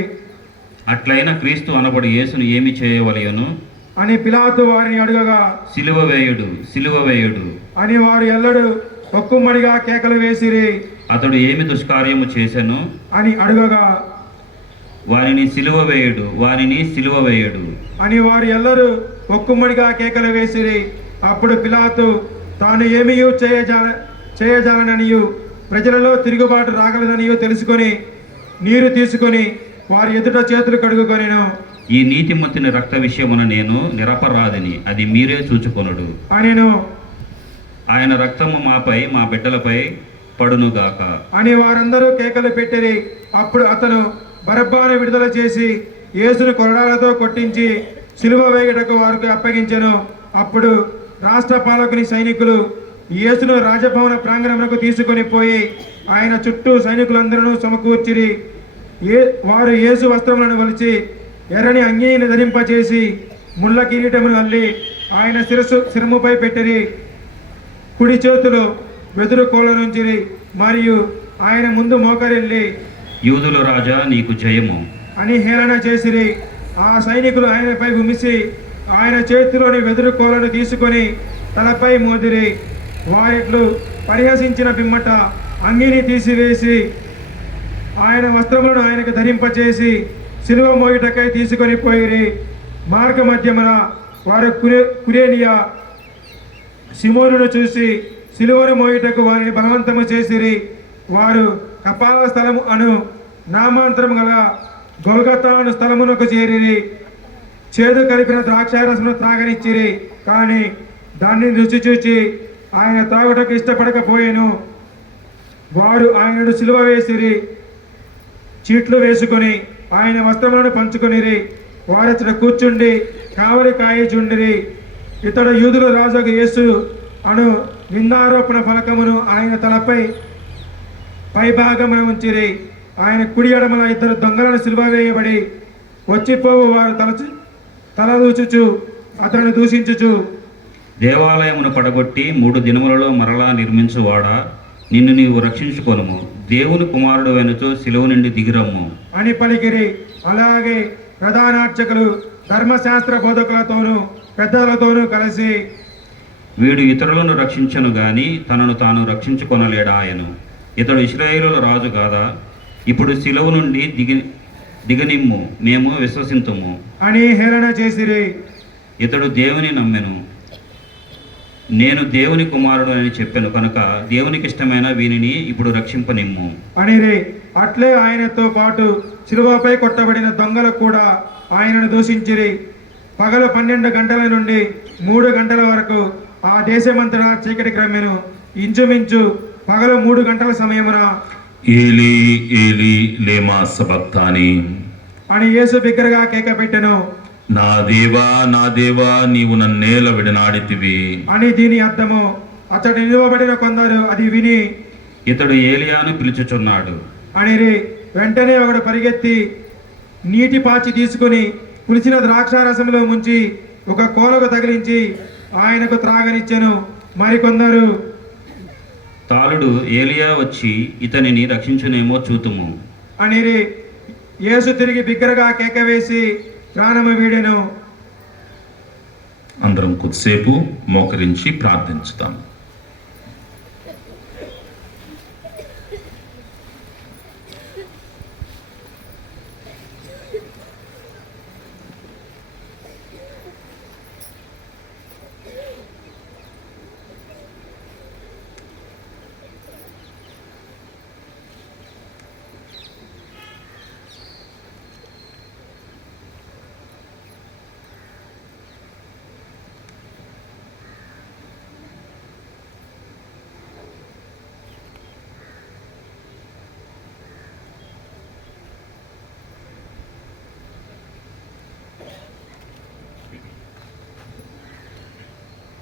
అట్లయిన క్రీస్తు అనబడు యేసును ఏమి చేయవలయను అని పిలాతు వారిని అడగగా, సిలువ వేయుడు, సిలువ వేయుడు అని వారు ఎల్లడు ఒక్కుమ్మడిగా కేకలు వేసిరి. అతడు ఏమి దుష్కార్యము చేసెను అని అడగగా, వారిని సిలువ వేయుడు, వారిని సిలువ వేయుడు అని వారు ఎల్లరూ ఒక్కుమ్మడిగా కేకలు వేసిరి. అప్పుడు పిలాతు తాను ఏమీయూ చేయజాలననియు ప్రజలలో తిరుగుబాటు రాగలదనియు తెలుసుకొని నీరు తీసుకొని వారి ఎదుట చేతులు కడుగుకొనెను. ఈ నీతిమంతుని రక్త విషయమున నేను నిరపరాధిని, అది మీరే చూచుకొనుడు అనెను. ఆయన రక్తము మాపై మా బిడ్డలపై పడునుగాక అని వారందరూ కేకలు పెట్టిరి. అప్పుడు అతను బరబ్బాను విడుదల చేసి యేసును కొరడాలతో కొట్టించి సిలువ వేయుటకు వారికి అప్పగించెను. అప్పుడు రాష్ట్ర పాలకుని సైనికులు యేసును రాజభవన ప్రాంగణమునకు తీసుకొని పోయి ఆయన చుట్టూ సైనికులందరూ సమకూర్చిరి. వారు యేసు వస్త్రములను వలిచి ఎర్రని అంగీని ధరింపచేసి ముళ్ళ కిరీటమును అల్లి ఆయన శిరముపై పెట్టిరి. కుడి చేతులు వెదురు కోళ్ళనుంచిరి మరియు ఆయన ముందు మోకరిల్లి, యూదుల రాజా నీకు జయము అని హేళన చేసిరి. ఆ సైనికులు ఆయనపై ఉమిసి ఆయన చేతిలోని వెదురు కోలను తీసుకొని తలపై మోదిరి. వారిట్లు పరిహసించిన పిమ్మట అంగీని తీసివేసి ఆయన వస్త్రములను ఆయనకు ధరింపచేసి సిలువ మోయుటకై తీసుకొని పోయిరి. మార్గ మధ్యమున వారు కురేనియా సిమోనును చూసి సిలువను మోయుటకు వారిని బలవంతము చేసిరి. వారు కపాల స్థలము అను నామాంతరము గల గొల్గతా అను స్థలమునకు చేరిరి. చేదు కలిపిన ద్రాక్షారసమును త్రాగనిచ్చిరి, కానీ దాన్ని రుచి చూచి ఆయన తాగుటకు ఇష్టపడకపోయాను. వారు ఆయనను సిలువ వేసిరి. చీట్లు వేసుకొని ఆయన వస్త్రములను పంచుకొనిరి. వారచ్చట కూర్చుండి కావలి కాయిచుండిరి. ఇతడు యూదుల రాజుకు యేసు అను నిందారోపణ ఫలకమును ఆయన తలపై పైభాగమున ఉంచిరి. ఆయన కుడి ఎడమల ఇద్దరు దొంగలను సిలువ వేయబడి వచ్చిపోవు వారు తల దూచుచు అతను దూషించుచు, దేవాలయమును పడగొట్టి 3 దినములలో మరలా నిర్మించువాడా, నిన్ను నీవు రక్షించుకొనుము, దేవుని కుమారుడు వెనుచు సిలువ నుండి దిగిరమ్ము అని పలికిరి. అలాగే ప్రధానార్చకులు ధర్మశాస్త్ర బోధకులతోనూ పెద్దలతోనూ కలిసి వీడు ఇతరులను రక్షించను గాని తనను తాను రక్షించుకొనలేడాయను. ఇతడు ఇశ్రాయేలుల రాజు కాదా? ఇప్పుడు శిలువ నుండి దిగనిమ్ము, మేము విశ్వసింతుము. అని హేళన చేసిరి. ఇతడు దేవుని నమ్మెను, నేను దేవుని కుమారుడు అని చెప్పాను కనుక దేవునికి ఇష్టమైన వీనిని ఇప్పుడు రక్షింపనిమ్ము అనిరి. అట్లే ఆయనతో పాటు శిలువపై కొట్టబడిన దొంగలు కూడా ఆయనను దూషించిరి. పగలు 12 గంటల నుండి 3 గంటల వరకు ఆ దేశమంతటా చీకటి క్రమ్మెను. ఇంచుమించు పగలు 3 గంటల సమయమున ఏలీ ఏలీ లేమా సబక్తాని అని యేసు బిగ్గరగా కేక పెట్టెను. నా దేవా నీవు నన్నేల విడనాడితివి అని దీని అర్థము. అతడు నిలువబడిన కొందరు అది విని ఇతడు ఏలియాను పిలుచుచున్నాడు అనిరి. వెంటనే ఒకడు పరిగెత్తి నీటి పాచి తీసుకుని పులిచిన ద్రాక్షారసంలో ముంచి ఒక కోలకు తగిలించి ఆయనకు త్రాగనిచ్చెను. మరికొందరు తాలుడు ఏలియా వచ్చి ఇతనిని రక్షించునేమో చూతుము అనిరి. యేసు తిరిగి బిగ్గరగా కేక వేసి ప్రాణము వీడెను. అందరం కొద్దిసేపు మోకరించి ప్రార్థించుతాం.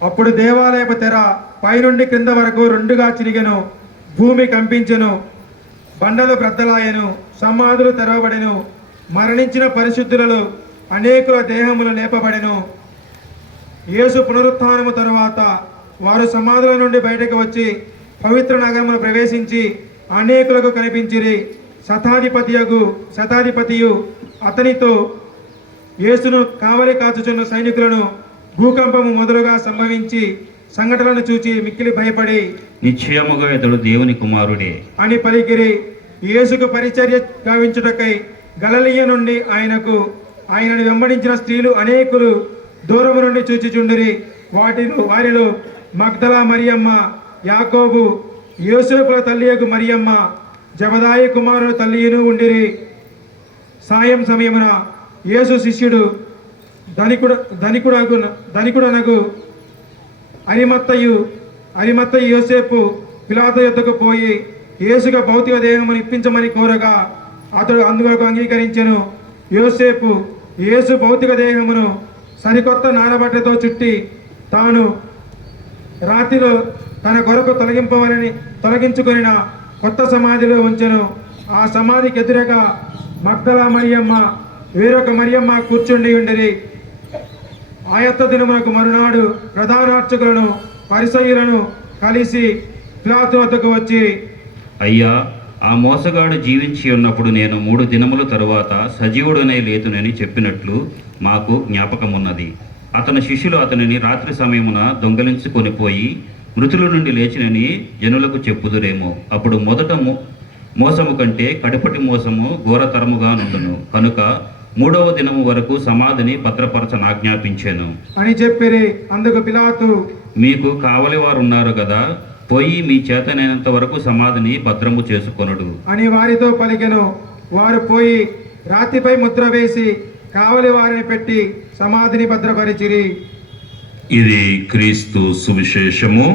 అప్పుడు దేవాలయపు తెర పైనుండి క్రింద వరకు 2గా చిరిగెను. భూమి కంపించెను, బండలు బ్రద్దలాయెను, సమాధులు తెరవబడెను. మరణించిన పరిశుద్ధులలో అనేకుల దేహములు లేపబడెను. యేసు పునరుత్థానము తరువాత వారు సమాధుల నుండి బయటకు వచ్చి పవిత్ర నగరమును ప్రవేశించి అనేకులకు కనిపించిరి. శతాధిపతియు అతనితో యేసును కావలి కాచుచున్న సైనికులను భూకంపము మొదలుగా సంభవించి సంఘటనలను చూచి మిక్కిలి భయపడి నిశ్చయముగా ఇతడు దేవుని కుమారుడే అని పలికిరి. యేసుకు పరిచర్య గావించుటకై గలిలయ నుండి ఆయనను వెంబడించిన స్త్రీలు అనేకులు దూరము నుండి చూచిచుండిరి. వారిలో మగ్దలా మరియమ్మ, యాకోబు, యోసేపుల తల్లియగు మరియమ్మ, జబదాయి కుమారుల తల్లియును ఉండిరి. సాయం సమయమున యేసు శిష్యుడు ధనికుడనగు అరిమత్తయి యోసేపు పిలాతు యొద్దకు పోయి యేసుగా భౌతిక దేహమును ఇప్పించమని కోరగా అతడు అందుకు అంగీకరించెను. యోసేపు యేసు భౌతిక దేహమును సరికొత్త నానబట్టతో చుట్టి తాను రాత్రిలో తన కొరకు తొలగించుకొనిన కొత్త సమాధిలో ఉంచెను. ఆ సమాధికి ఎదురుగా మగ్దలా మరియమ్మ, వేరొక మరియమ్మ కూర్చుండి ఉండిరి. ఆయత్త దినమునకు మరునాడు ప్రధానార్చకులను పరిసయ్యులను కలిసి పిలాతు వద్దకు వచ్చి, అయ్యా, ఆ మోసగాడు జీవించి ఉన్నప్పుడు నేను 3 దినముల తరువాత సజీవుడనే లేతునని చెప్పినట్లు మాకు జ్ఞాపకమున్నది. అతని శిష్యులు అతనిని రాత్రి సమయమున దొంగలించుకొని పోయి మృతుల నుండి లేచినని జనులకు చెప్పుదురేమో. అప్పుడు మొదట మోసము కంటే కడపటి మోసము ఘోరతరముగా నుండును. కనుక 3వ దినము వరకు సమాధిని భద్రపరచనాజ్ఞాపించాను అని చెప్పిరి. అందుకు పిలాతు, మీకు కావలి వారు ఉన్నారు కదా, పోయి మీ చేతనైనంత వరకు సమాధిని భద్రము చేసుకొనుడు అని వారితో పలికెను. వారు పోయి రాతిపై ముద్ర వేసి కావలి వారిని పెట్టి సమాధిని భద్రపరిచిరి. ఇది క్రీస్తు సువిశేషము.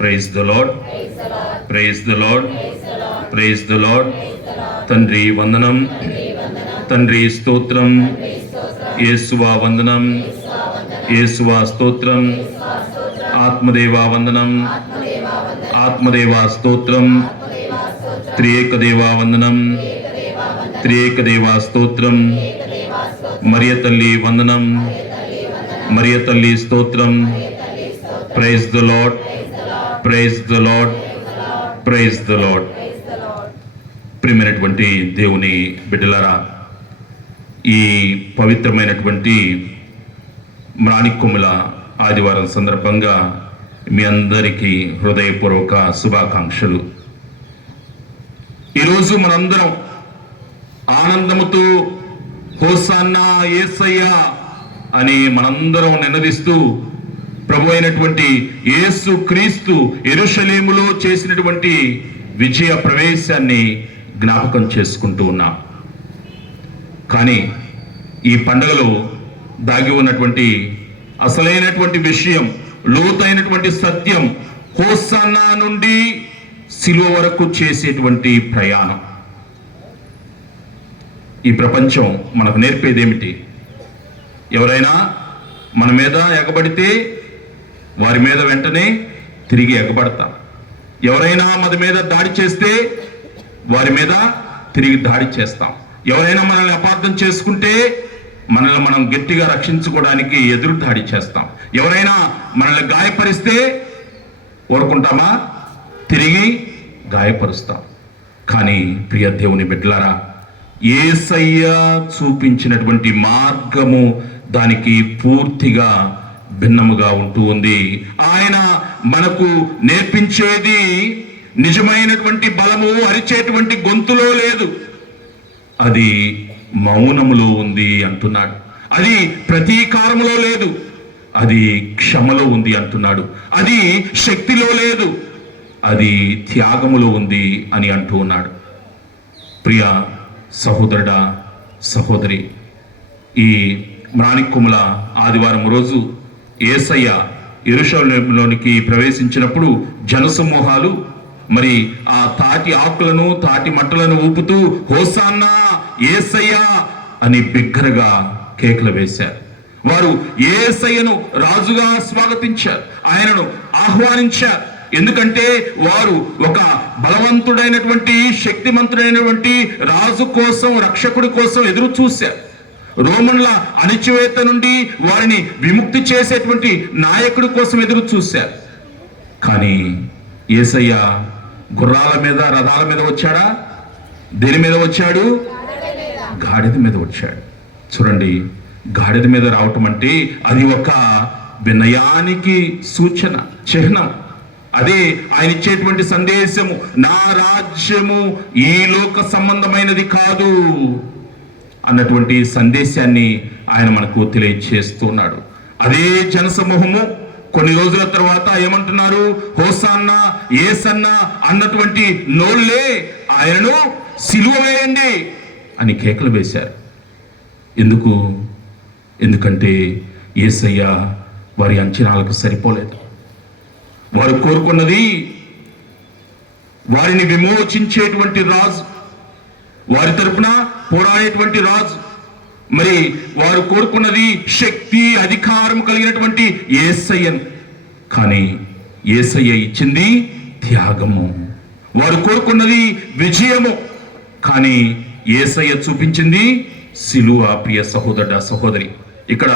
Praise the Lord, praise the Lord, praise the Lord. తండ్రి వందనం, తండ్రి స్తోత్రం, యేసువా వందనం, యేసువా స్తోత్రం, ఆత్మదేవా వందనం, ఆత్మదేవా స్తోత్రం, త్రియేక దేవా వందనం, త్రియేక దేవా స్తోత్రం, మరియ తల్లి వందనం, మరియ తల్లి స్తోత్రం. Praise the Lord, praise the Lord, praise the Lord. ప్రియమైనటువంటి దేవుని బిడ్డలారా, ఈ పవిత్రమైనటువంటి మ్రాణికొమ్ముల ఆదివారం సందర్భంగా మీ అందరికీ హృదయపూర్వక శుభాకాంక్షలు. ఈరోజు మనందరం ఆనందముతో హోసన్నా యేసయ్యా అని మనందరం నినదిస్తూ ప్రభు అయినటువంటి యేసు క్రీస్తు యెరూషలేములో చేసినటువంటి విజయ ప్రవేశాన్ని జ్ఞాపకం చేసుకుంటూ ఉన్నాం. కానీ ఈ పండుగలో దాగి ఉన్నటువంటి అసలైనటువంటి విషయం, లోతైనటువంటి సత్యం, హోసన్నా నుండి సిలువ వరకు చేసేటువంటి ప్రయాణం. ఈ ప్రపంచం మనకు నేర్పేది ఏమిటి? ఎవరైనా మన మీద ఎగబడితే వారి మీద వెంటనే తిరిగి ఎగబడతాం. ఎవరైనా మన మీద దాడి చేస్తే వారి మీద తిరిగి దాడి చేస్తాం. ఎవరైనా మనల్ని అపార్థం చేసుకుంటే మనల్ని మనం గట్టిగా రక్షించుకోవడానికి ఎదురు దాడి చేస్తాం. ఎవరైనా మనల్ని గాయపరిస్తే ఊరుకుంటామా? తిరిగి గాయపరుస్తాం. కానీ ప్రియ దేవుని బిడ్డలారా, యేసయ్య చూపించినటువంటి మార్గము దానికి పూర్తిగా భిన్నముగా ఉంటూ ఉంది. ఆయన మనకు నేర్పించేది నిజమైనటువంటి బలము అరిచేటువంటి గొంతులో లేదు, అది మౌనములో ఉంది అంటున్నాడు. అది ప్రతీకారములో లేదు, అది క్షమలో ఉంది అంటున్నాడు. అది శక్తిలో లేదు, అది త్యాగములో ఉంది అని అంటూ ఉన్నాడు. ప్రియ సహోదరుడా, సహోదరి, ఈ మ్రాణికొమ్ముల ఆదివారం రోజు యేసయ్య యెరూషలేములోనికి ప్రవేశించినప్పుడు జనసమూహాలు మరి ఆ తాటి ఆకులను తాటి మట్టలను ఊపుతూ హోసన్నా యేసయ్యా అని బిగ్గరగా కేకలు వేశారు. వారు యేసయ్యను రాజుగా స్వాగతించారు, ఆయనను ఆహ్వానించారు. ఎందుకంటే వారు ఒక బలవంతుడైనటువంటి శక్తిమంతుడైనటువంటి రాజు కోసం, రక్షకుడి కోసం ఎదురు చూశారు. రోమన్ల అణిచివేత నుండి వారిని విముక్తి చేసేటువంటి నాయకుడి కోసం ఎదురు చూశారు. కానీ యేసయ్య గుర్రాల మీద, రథాల మీద వచ్చాడా? దేని మీద వచ్చాడు? గాడిద మీద వచ్చాడు. చూడండి, గాడిద మీద రావటం అంటే అది ఒక వినయానికి సూచన, చిహ్నం. అదే ఆయన ఇచ్చేటువంటి సందేశము. నా రాజ్యము ఈ లోక సంబంధమైనది కాదు అన్నటువంటి సందేశాన్ని ఆయన మనకు తెలియజేస్తున్నాడు. అదే జనసమూహము కొన్ని రోజుల తర్వాత ఏమంటున్నారు? హోసన్నా యేసన్నా అన్నటువంటి నోళ్ళే ఆయనను సిలువ వేయండి అని కేకలు వేశారు. ఎందుకంటే యేసయ్య వారి అంచనాలకు సరిపోలేదు. వారు కోరుకున్నది వారిని విమోచించేటువంటి రాజు, వారి తరపున పోరాడేటువంటి రాజు. మరి వారు కోరుకున్నది శక్తి, అధికారం కలిగినటువంటి యేసయ్యను. కానీ యేసయ్య ఇచ్చింది త్యాగము. వారు కోరుకున్నది విజయము, కానీ యేసయ్య చూపించింది సిలువ. ప్రియ సహోదరుడా, సహోదరి, ఇక్కడ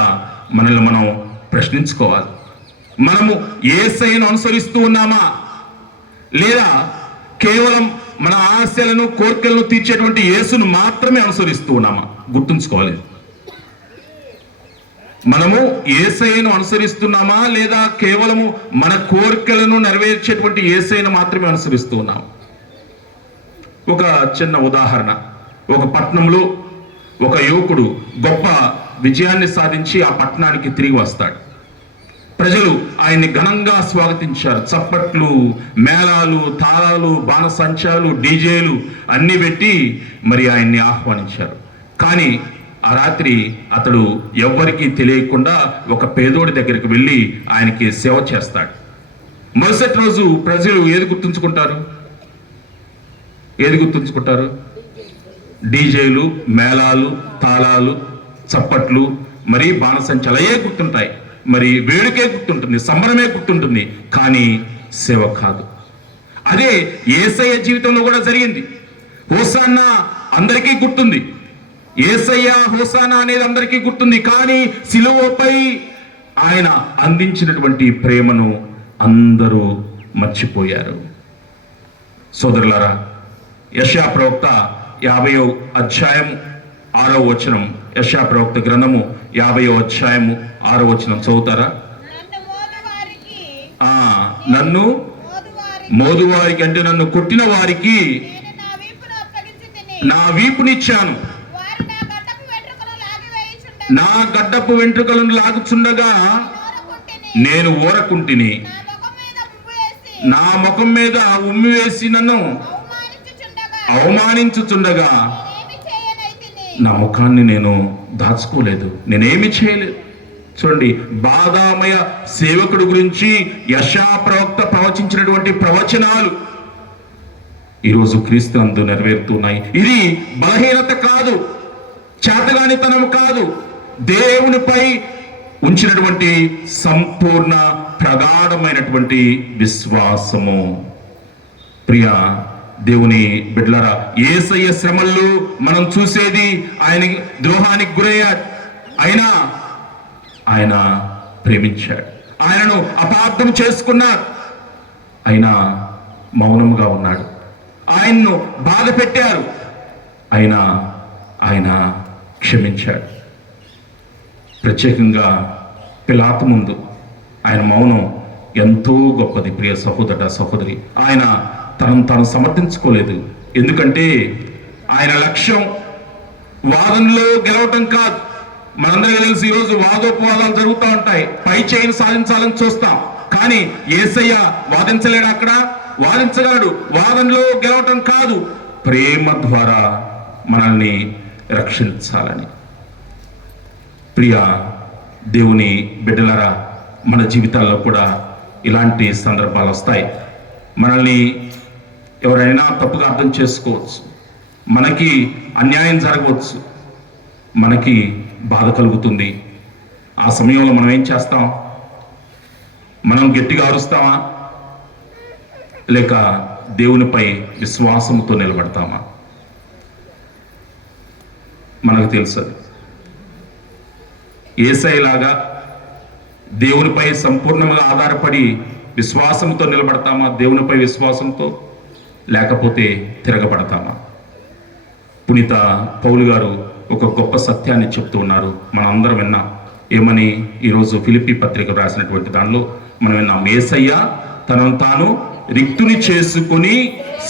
మనల్ని మనం ప్రశ్నించుకోవాలి. మనము యేసయ్యను అనుసరిస్తూ ఉన్నామా, లేదా కేవలం మన ఆశలను, కోరికలను తీర్చేటువంటి యేసును మాత్రమే అనుసరిస్తూ ఉన్నామా? గుర్తుంచుకోవాలి. మనము యేసయ్యను అనుసరిస్తున్నామా, లేదా కేవలము మన కోరికలను నెరవేర్చేటువంటి యేసయ్యను మాత్రమే అనుసరిస్తూ ఉన్నామా? ఒక చిన్న ఉదాహరణ. ఒక పట్టణంలో ఒక యువకుడు గొప్ప విజయాన్ని సాధించి ఆ పట్టణానికి తిరిగి వస్తాడు. ప్రజలు ఆయన్ని ఘనంగా స్వాగతించారు. చప్పట్లు, మేళాలు, తాళాలు, బాణసంచాలు, డీజేలు అన్ని పెట్టి మరి ఆయన్ని ఆహ్వానించారు. కానీ ఆ రాత్రి అతడు ఎవ్వరికీ తెలియకుండా ఒక పేదోడి దగ్గరికి వెళ్ళి ఆయనకి సేవ చేస్తాడు. మరుసటి రోజు ప్రజలు ఏది గుర్తుంచుకుంటారు? డీజేలు, మేళాలు, తాళాలు, చప్పట్లు, మరి బాణసంచాలు అయ్యే గుర్తుంటాయి. మరి వేడుకే గుర్తుంటుంది, సంబరమే గుర్తుంటుంది, కానీ సేవ కాదు. అదే యేసయ్య జీవితంలో కూడా జరిగింది. హోసన్నా అందరికీ గుర్తుంది, యేసయ్య హోసన్నా అనేది అందరికీ గుర్తుంది. కానీ సిలువపై ఆయన అందించినటువంటి ప్రేమను అందరూ మర్చిపోయారు. సోదరులారా, యెషయా ప్రవక్త 50వ అధ్యాయం 6వ వచనం యెషయా ప్రవక్త గ్రంథము 50వ అధ్యాయము 6వ వచనం చదువుతారా? నన్ను మోదువారికి ఆ నన్ను మోదువారికి మోదువారికి అంటే నన్ను కొట్టిన వారికి నేను నా వీపును అప్పగించి తిని నా వీపునిచ్చాను, వారు నా గడ్డపు వెంట్రుకలు లాగివేయుచుండగా నా గడ్డపు వెంట్రుకలను లాగుచుండగా ఊరకుంటిని. నేను ఊరకుంటిని. నా ముఖం మీద ఉమ్ము వేసి నా ముఖం మీద ఉమ్మి వేసి నన్ను అవమానించుచుండగా అవమానించుచుండగా నేనేమి చేయనైతిని. నా ముఖాన్ని నేను దాచుకోలేదు, నేనేమి చేయలేదు. చూడండి, బాధామయ సేవకుడు గురించి యెషయా ప్రవక్త ప్రవచించినటువంటి ప్రవచనాలు ఈరోజు క్రీస్తు అందు నెరవేరుతున్నాయి. ఇది బలహీనత కాదు, చేతగానితనం కాదు, దేవునిపై ఉంచినటువంటి సంపూర్ణ ప్రగాఢమైనటువంటి విశ్వాసము. ప్రియ దేవుని బిడ్డలారా, యేసయ్య శ్రమల్లో మనం చూసేది ఆయన ద్రోహానికి గురయ్యాడు, అయినా ఆయన ప్రేమించాడు. ఆయనను అపార్థం చేసుకున్నాడు, అయినా మౌనముగా ఉన్నాడు. ఆయన్ను బాధ పెట్టారు, అయినా ఆయన క్షమించాడు. ప్రత్యేకంగా పిలాతు ముందు ఆయన మౌనం ఎంతో గొప్పది. ప్రియ సహోదర సహోదరి, ఆయన తనను తాను సమర్థించుకోలేదు. ఎందుకంటే ఆయన లక్ష్యం వాదనలో గెలవటం కాదు. మనందరికీ తెలుసు, ఈరోజు వాదోపవాదాలు జరుగుతూ ఉంటాయి, పై చేయిని సాధించాలని చూస్తాం. కానీ యేసయ్య వాదించలేడు, అక్కడ వాదించగలడు. వాదనలో గెలవటం కాదు, ప్రేమ ద్వారా మనల్ని రక్షించాలని. ప్రియ దేవుని బిడ్డలారా, మన జీవితాల్లో కూడా ఇలాంటి సందర్భాలు వస్తాయి. మనల్ని ఎవరైనా తప్పుగా అర్థం చేసుకోవచ్చు, మనకి అన్యాయం జరగవచ్చు, మనకి బాధ కలుగుతుంది. ఆ సమయంలో మనం ఏం చేస్తాం? మనం గట్టిగా అరుస్తామా, లేక దేవునిపై విశ్వాసంతో నిలబడతామా? మనకు తెలుసు, యేసయ్యలాగా దేవునిపై సంపూర్ణంగా ఆధారపడి విశ్వాసంతో నిలబడతామా, దేవునిపై విశ్వాసంతో, లేకపోతే తిరగబడతామా? పునీత పౌలు గారు ఒక గొప్ప సత్యాన్ని చెప్తూ ఉన్నారు, మనం అందరం విన్నాం. ఏమని? ఈరోజు ఫిలిప్పీ పత్రిక రాసినటువంటి దానిలో మనం విన్నాం, యేసయ్య తనను తాను రిక్తుని చేసుకుని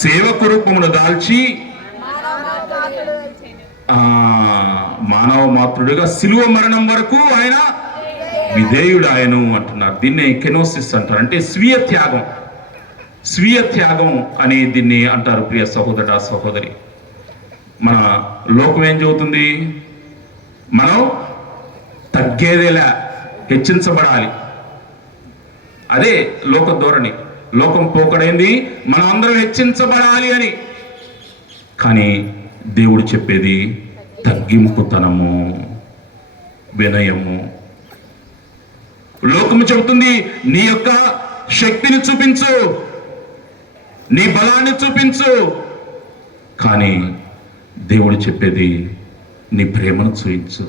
సేవకు రూపమును దాల్చి మానవ మాతృడిగా శిలువ మరణం వరకు ఆయన విధేయుడు ఆయను అంటున్నారు. దీన్నే కెనోసిస్ అంటారు, అంటే స్వీయ త్యాగం. స్వీయ త్యాగం అని దీన్ని అంటారు. ప్రియ సహోదర సహోదరి, మన లోకం ఏం చెబుతుంది? మనం తగ్గేదేలా, హెచ్చించబడాలి. అదే లోక ధోరణి. లోకం పోకడైంది మనం అందరం హెచ్చించబడాలి అని. కానీ దేవుడు చెప్పేది తగ్గింపుతనము, వినయము. లోకము చెబుతుంది నీ యొక్క శక్తిని చూపించు, నీ బలాన్ని చూపించు. కానీ దేవుడు చెప్పేది నీ ప్రేమను చూపించు.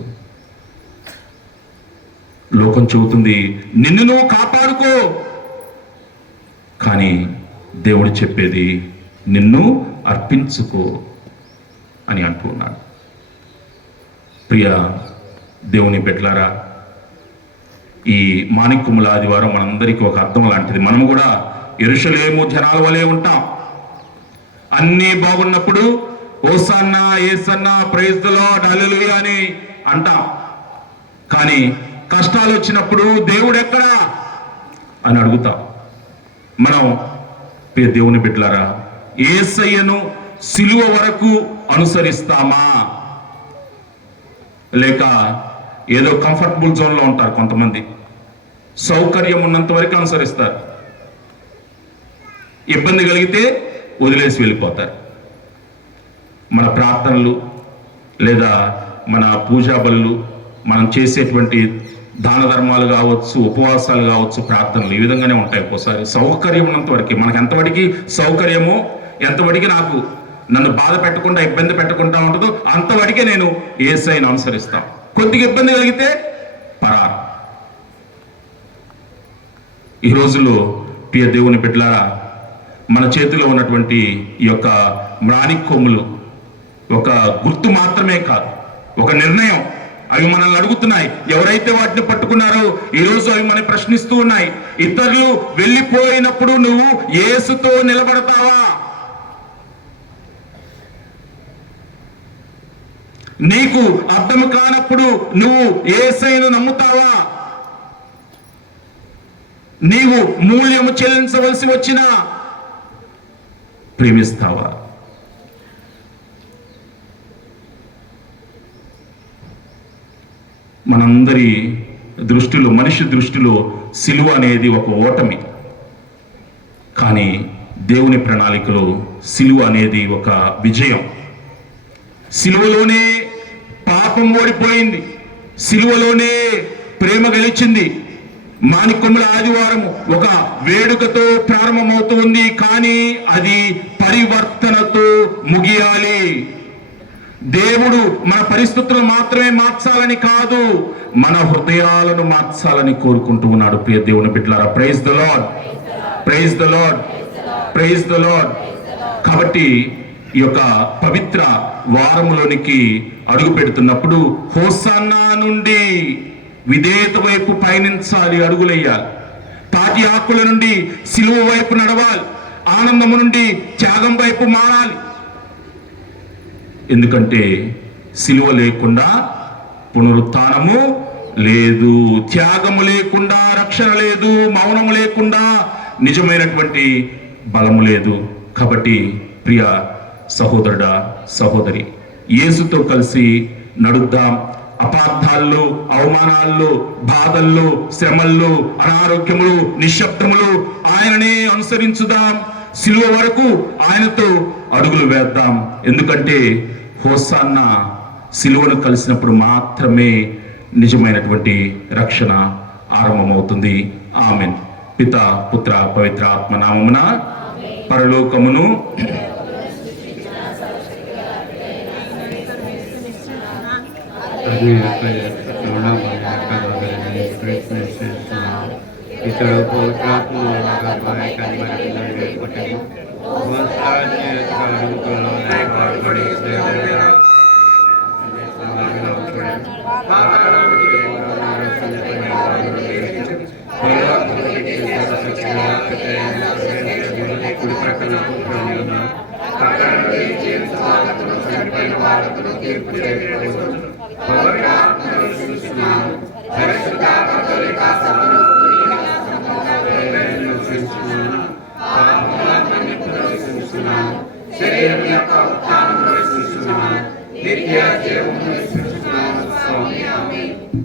లోకం చెబుతుంది నిన్ను నువ్వు కాపాడుకో, కానీ దేవుడు చెప్పేది నిన్ను అర్పించుకో అని అంటూ ఉన్నాడు. ప్రియ దేవుని బిడ్డలారా, ఈ మాణిక్యముల ఆదివారం మనందరికీ ఒక అర్థం లాంటిది. మనము కూడా యెరూషలేము జనాల వలె ఉంటాం. అన్నీ బాగున్నప్పుడు ఓసన్నా యేసన్నా ప్రైజ్ ది లార్డ్ హల్లెలూయా అని అంటాం. కానీ కష్టాలు వచ్చినప్పుడు దేవుడు ఎక్కడా అని అడుగుతాం. మనం ప్రియ దేవుని బిడ్డలారా, యేసయ్యను సిలువ వరకు అనుసరిస్తామా, లేక ఏదో కంఫర్టబుల్ జోన్లో ఉంటారు కొంతమంది, సౌకర్యం ఉన్నంత వరకు అనుసరిస్తారు, ఇబ్బంది కలిగితే వదిలేసి వెళ్ళిపోతారు. మన ప్రార్థనలు లేదా మన పూజా బలులు, మనం చేసేటువంటి దాన ధర్మాలు కావచ్చు, ఉపవాసాలు కావచ్చు, ప్రార్థనలు ఈ విధంగానే ఉంటాయి. ఒక్కోసారి సౌకర్యం ఉన్నంత వరకు, మనకు ఎంతవరకు సౌకర్యమో, ఎంతవరకు నాకు నన్ను బాధ పెట్టకుండా ఇబ్బంది పెట్టకుండా ఉంటుందో అంతవరకే నేను యేసయ్యను అనుసరిస్తాను. కొద్దిగా ఇబ్బంది కలిగితే పరారు. ఈ రోజుల్లో ప్రియ దేవుని బిడ్డలారా, మన చేతిలో ఉన్నటువంటి ఈ యొక్క మాణిక్యములు ఒక గుర్తు మాత్రమే కాదు, ఒక నిర్ణయం. అవి మనల్ని అడుగుతున్నాయి. ఎవరైతే వాటిని పట్టుకున్నారో ఈరోజు అవి మనల్ని ప్రశ్నిస్తూ ఉన్నాయి. ఇతరులు వెళ్ళిపోయినప్పుడు నువ్వు యేసుతో నిలబడతావా? నీకు అర్థం కానప్పుడు నువ్వు యేసయ్యను నమ్ముతావా? నీవు మూల్యము చెల్లించవలసి వచ్చినా ప్రేమిస్తావా? మనందరి దృష్టిలో, మనిషి దృష్టిలో సిలువ అనేది ఒక ఓటమి. కానీ దేవుని ప్రణాళికలో సిలువ అనేది ఒక విజయం. సిలువలోనే పాపం ఓడిపోయింది, సిలువలోనే ప్రేమ గెలిచింది. మాణిక్యముల ఆదివారం ఒక వేడుకతో ప్రారంభమవుతుంది, కానీ అది పరివర్తనతో ముగియాలి. దేవుడు మన పరిస్థితులను మాత్రమే మార్చాలని కాదు, మన హృదయాలను మార్చాలని కోరుకుంటూ ఉన్నాడు. ప్రియ దేవుని బిడ్డలారా, praise the Lord, praise the Lord, praise the Lord. కాబట్టి ఈ యొక్క పవిత్ర వారములోనికి అడుగు పెడుతున్నప్పుడు హోసన్నా నుండి విధేయత వైపు పయనించాలి, అడుగులేయాలి. తాటి ఆకుల నుండి సిలువ వైపు నడవాలి, ఆనందము నుండి త్యాగం వైపు మారాలి. ఎందుకంటే సిలువ లేకుండా పునరుత్థానము లేదు, త్యాగము లేకుండా రక్షణ లేదు, మౌనము లేకుండా నిజమైనటువంటి బలము లేదు. కాబట్టి ప్రియ సహోదరుడా, సహోదరి, యేసుతో కలిసి నడుద్దాం. అపార్థాల్లో, అవమానాల్లో, బాధల్లో, శ్రమల్లో, అనారోగ్యములు, నిశ్శబ్దములు ఆయననే అనుసరించుదాం. సిలువ వరకు ఆయనతో అడుగులు వేద్దాం. ఎందుకంటే హోసన్నా సిలువను కలిసినప్పుడు మాత్రమే నిజమైనటువంటి రక్షణ ఆరంభమవుతుంది. ఆమెన్. పిత, పుత్ర, పవిత్ర ఆత్మ నామమున పరలోకమును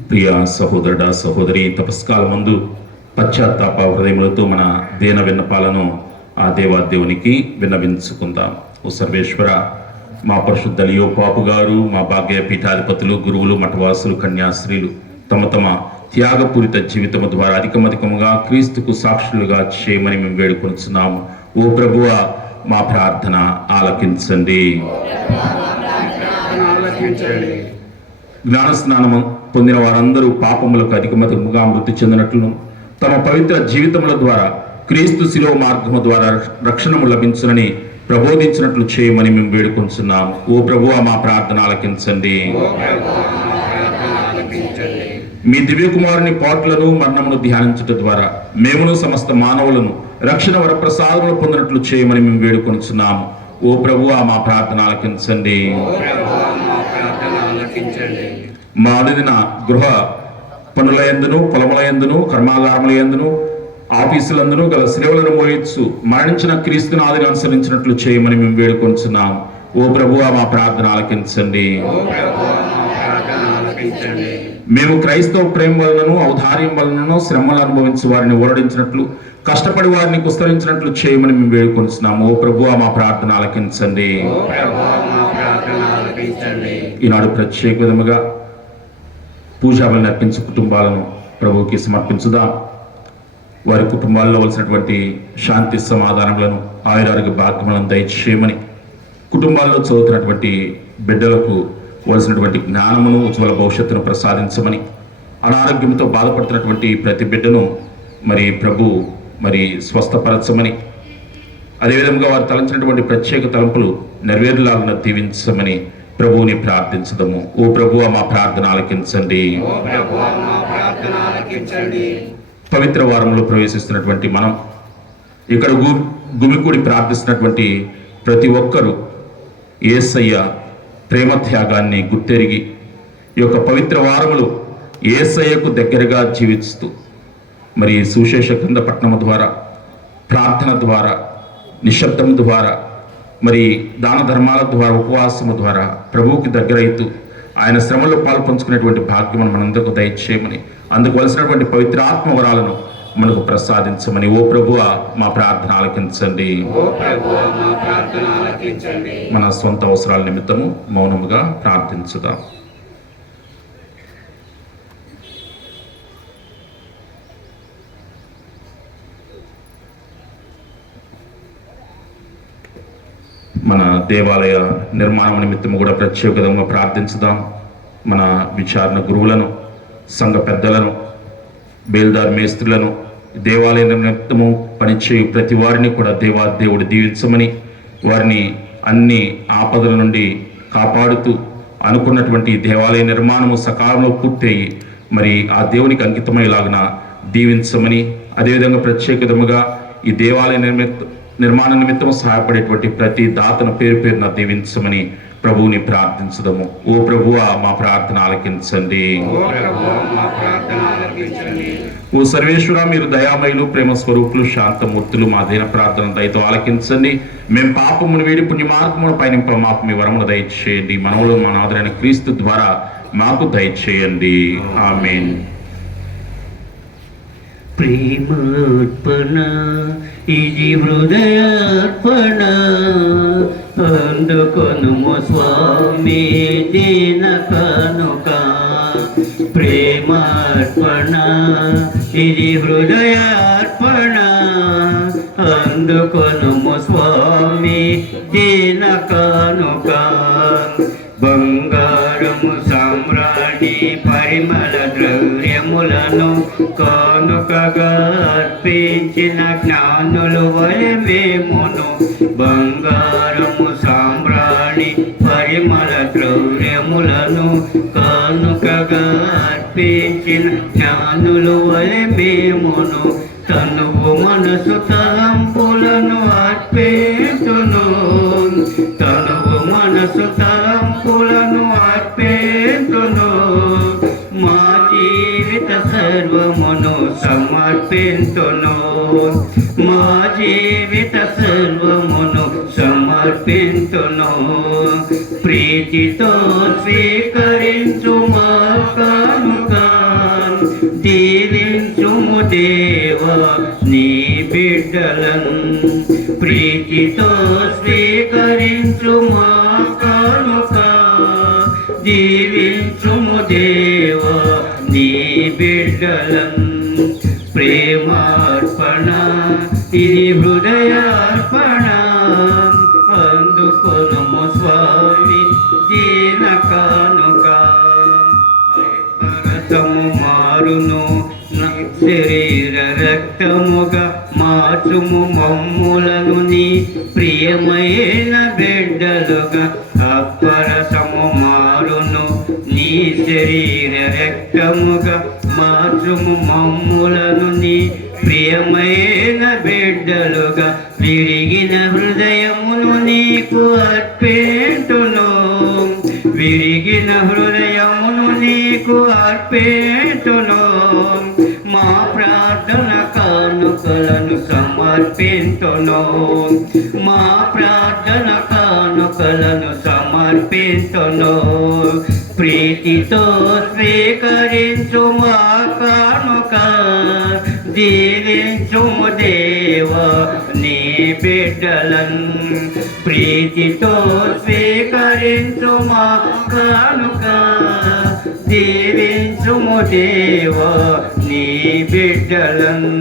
ప్రియ సహోదరుడా, సహోదరి, తపస్కాల ముందు పశ్చాత్తాప హృదయములతో మన దేన విన్నపాలను ఆ దేవాదేవునికి విన్నవించుకుందాం. ఓ సర్వేశ్వర, మా పరిశుద్ధ లియో పాపు గారు, మా భాగ్య పీఠాధిపతులు, గురువులు, మఠవాసులు, కన్యాశ్రీలు తమ తమ త్యాగపూరిత జీవితము ద్వారా అధికమధికముగా క్రీస్తుకు సాక్షులుగా చేయమని మేము వేడుకొంచున్నాము. ఓ ప్రభువ, మా ప్రార్థన ఆలకించండి. జ్ఞాన స్నానము పొందిన వారందరూ పాపములకు అధికమధికముగా మృతి చెందినట్లును తమ పవిత్ర జీవితముల ద్వారా క్రీస్తు శిలువ మార్గము ద్వారా రక్షణము లభించునని ప్రబోధించినట్లు చేయమని మేము వేడుకొంచున్నాము. ఓ ప్రభువా, మా ప్రార్థన ఆలకించండి. మీ దివ్యకుమారుని పాటలను మరణమును ధ్యానించుట ద్వారా మేమును సమస్త మానవులను రక్షణ వరప్రసాదములు పొందినట్లు చేయమని మేము వేడుకొంచున్నాము. ఓ ప్రభువా, మా ప్రార్థన ఆలకించండి. మా అనుదిన గృహ పనులయందును, పొలములయందును, కర్మాగారములయందును, ఆఫీసులందును గల సేవలను మోయచ్చు మరణించిన క్రీస్తునాథుని అనుసరించినట్లు చేయమని మేము వేడుకొంచున్నాం. ఓ ప్రభువా, మా ప్రార్థన ఆలకించండి. మేము క్రైస్తవ ప్రేమ వలనను, ఔదార్యం వలనను శ్రమలు అనుభవించి వారిని ఓరడించినట్లు, కష్టపడి వారిని కుస్తరించినట్లు చేయమని మేము వేడుకొంచున్నాము. ఓ ప్రభువా, మా ప్రార్థన ఆలకించండి. ఈనాడు ప్రత్యేక విధముగా పూజాబలిని అర్పించే కుటుంబాలను ప్రభువుకి సమర్పించుదాం. వారి కుటుంబాల్లో వలసినటువంటి శాంతి సమాధానములను, ఆయురారోగ్య భాగ్యములను దయచేయమని, కుటుంబాల్లో చదువుతున్నటువంటి బిడ్డలకు వలసినటువంటి జ్ఞానమును, ఉజ్వల భవిష్యత్తును ప్రసాదించమని, అనారోగ్యంతో బాధపడుతున్నటువంటి ప్రతి బిడ్డను ప్రభు స్వస్థపరచమని, అదేవిధంగా వారు తలంచినటువంటి ప్రత్యేక తలంపులు నెరవేరులాగా దీవించమని ప్రభువుని ప్రార్థించదము. ఓ ప్రభువా మా ప్రార్థన ఆలకించండి. పవిత్ర వారంలో ప్రవేశిస్తున్నటువంటి మనం ఇక్కడ గుమికూడి ప్రార్థిస్తున్నటువంటి ప్రతి ఒక్కరూ యేసయ్య ప్రేమ త్యాగాన్ని గుర్తెరిగి ఈ యొక్క పవిత్ర వారములు యేసయ్యకు దగ్గరగా జీవిస్తూ మరి సుశేష గ్రంథ పఠనము ద్వారా, ప్రార్థన ద్వారా, నిశ్శబ్దము ద్వారా, మరి దాన ధర్మాల ద్వారా, ఉపవాసము ద్వారా ప్రభువుకి దగ్గరైతూ ఆయన శ్రమలో పాల్పంచుకునేటువంటి భాగ్యం మనందరికీ దయచేయమని, అందుకు వలసినటువంటి పవిత్ర ఆత్మ వరాలను మనకు ప్రసాదించమని ఓ ప్రభువా మా ప్రార్థన ఆలకించండి. మన సొంత అవసరాల నిమిత్తము మౌనముగా ప్రార్థించుదాం. మన దేవాలయ నిర్మాణం నిమిత్తము కూడా ప్రత్యేకంగా ప్రార్థించుదాం. మన విచారణ గురువులను, సంఘ పెద్దలను, బేల్దార్ మేస్త్రులను, దేవాలయ నిమిత్తము పనిచేయు ప్రతి వారిని కూడా దేవుడు దీవించమని, వారిని అన్ని ఆపదల నుండి కాపాడుతూ అనుకున్నటువంటి దేవాలయ నిర్మాణము సకాలంలో పూర్తయి మరి ఆ దేవునికి అంకితమయ్యేలాగున దీవించమని, అదేవిధంగా ప్రత్యేకముగా ఈ దేవాలయ నిర్మాణ నిమిత్తం సహాయపడేటువంటి ప్రతి దాతను పేరు పేరున దీవించమని ప్రభువుని ప్రార్థించదము. ఓ ప్రభువా మా ప్రార్థన ఆలకించండి. ఓ సర్వేశ్వర, మీరు దయామయులు, ప్రేమ స్వరూపులు, శాంతమూర్తులు, మా దీన ప్రార్థన దయతో ఆలకించండి. మేము పాపమును వీడి పుణ్యమార్గమును పయనింప మాకు మీ వరమును దయచేయండి. మనవులు మన ఆదరైన క్రీస్తు ద్వారా మాకు దయచేయండి. ఆమేన్. ప్రేమార్పణ ఇది హృదయార్పణ, అందుకొనుము స్వామి దీన కానుక. ప్రేమార్పణ ఇది హృదయార్పణ, అందుకొనుము స్వామి దీన కానుక. బంగారము సామ్రాణి పరిమళ ద్రవ్యములను కానుకగా అర్పించిన జ్ఞానులు వలె మేమును. బంగారము సామ్రాణి పరిమళ ద్రవ్యములను కానుకగా అర్పించిన జ్ఞానులు వలె మేమును. తనువు మనసు తలంపులను అర్పించును, తనువు మనసు తలంపులను అర్పించును. మా జీవిత సర్వమును సమర్పించును, మా జీవిత సర్వమును సమర్పించును. ప్రీతితో స్వీకరించు మా కానుక, దీవించుము దేవా నీ బిడ్డలను. ప్రీతితో స్వీకరించు మా కానుక, దీవించుము దేవా నీ బిడ్డలను. ప్రేమార్పణ ఇది హృదయార్పణ, అందుకొనుము స్వామి దీన కానుక. భరతము మారును శరీర రక్తముగా మార్చుము మమ్ములను నీ ప్రియమైన బిడ్డలుగా. అప్పరసము మారును నీ శరీర రక్తముగా మార్చుము మమ్ములను నీ ప్రియమైన బిడ్డలుగా. విరిగిన హృదయమును నీకు అర్పించును, విరిగిన హృదయమును నీకు అర్పించును. మా ప్రార్థన కానుకలను సమర్పించును, మా ప్రార్థన కానుకలను సమర్పించును. ప్రీతితో స్వీకరించు మా కానుక, దీవించుము దేవా నీ బిడ్డలను. ప్రీతితో స్వీకరించు మా కానుక, దీవించుము దేవా నీ బిడ్డలను.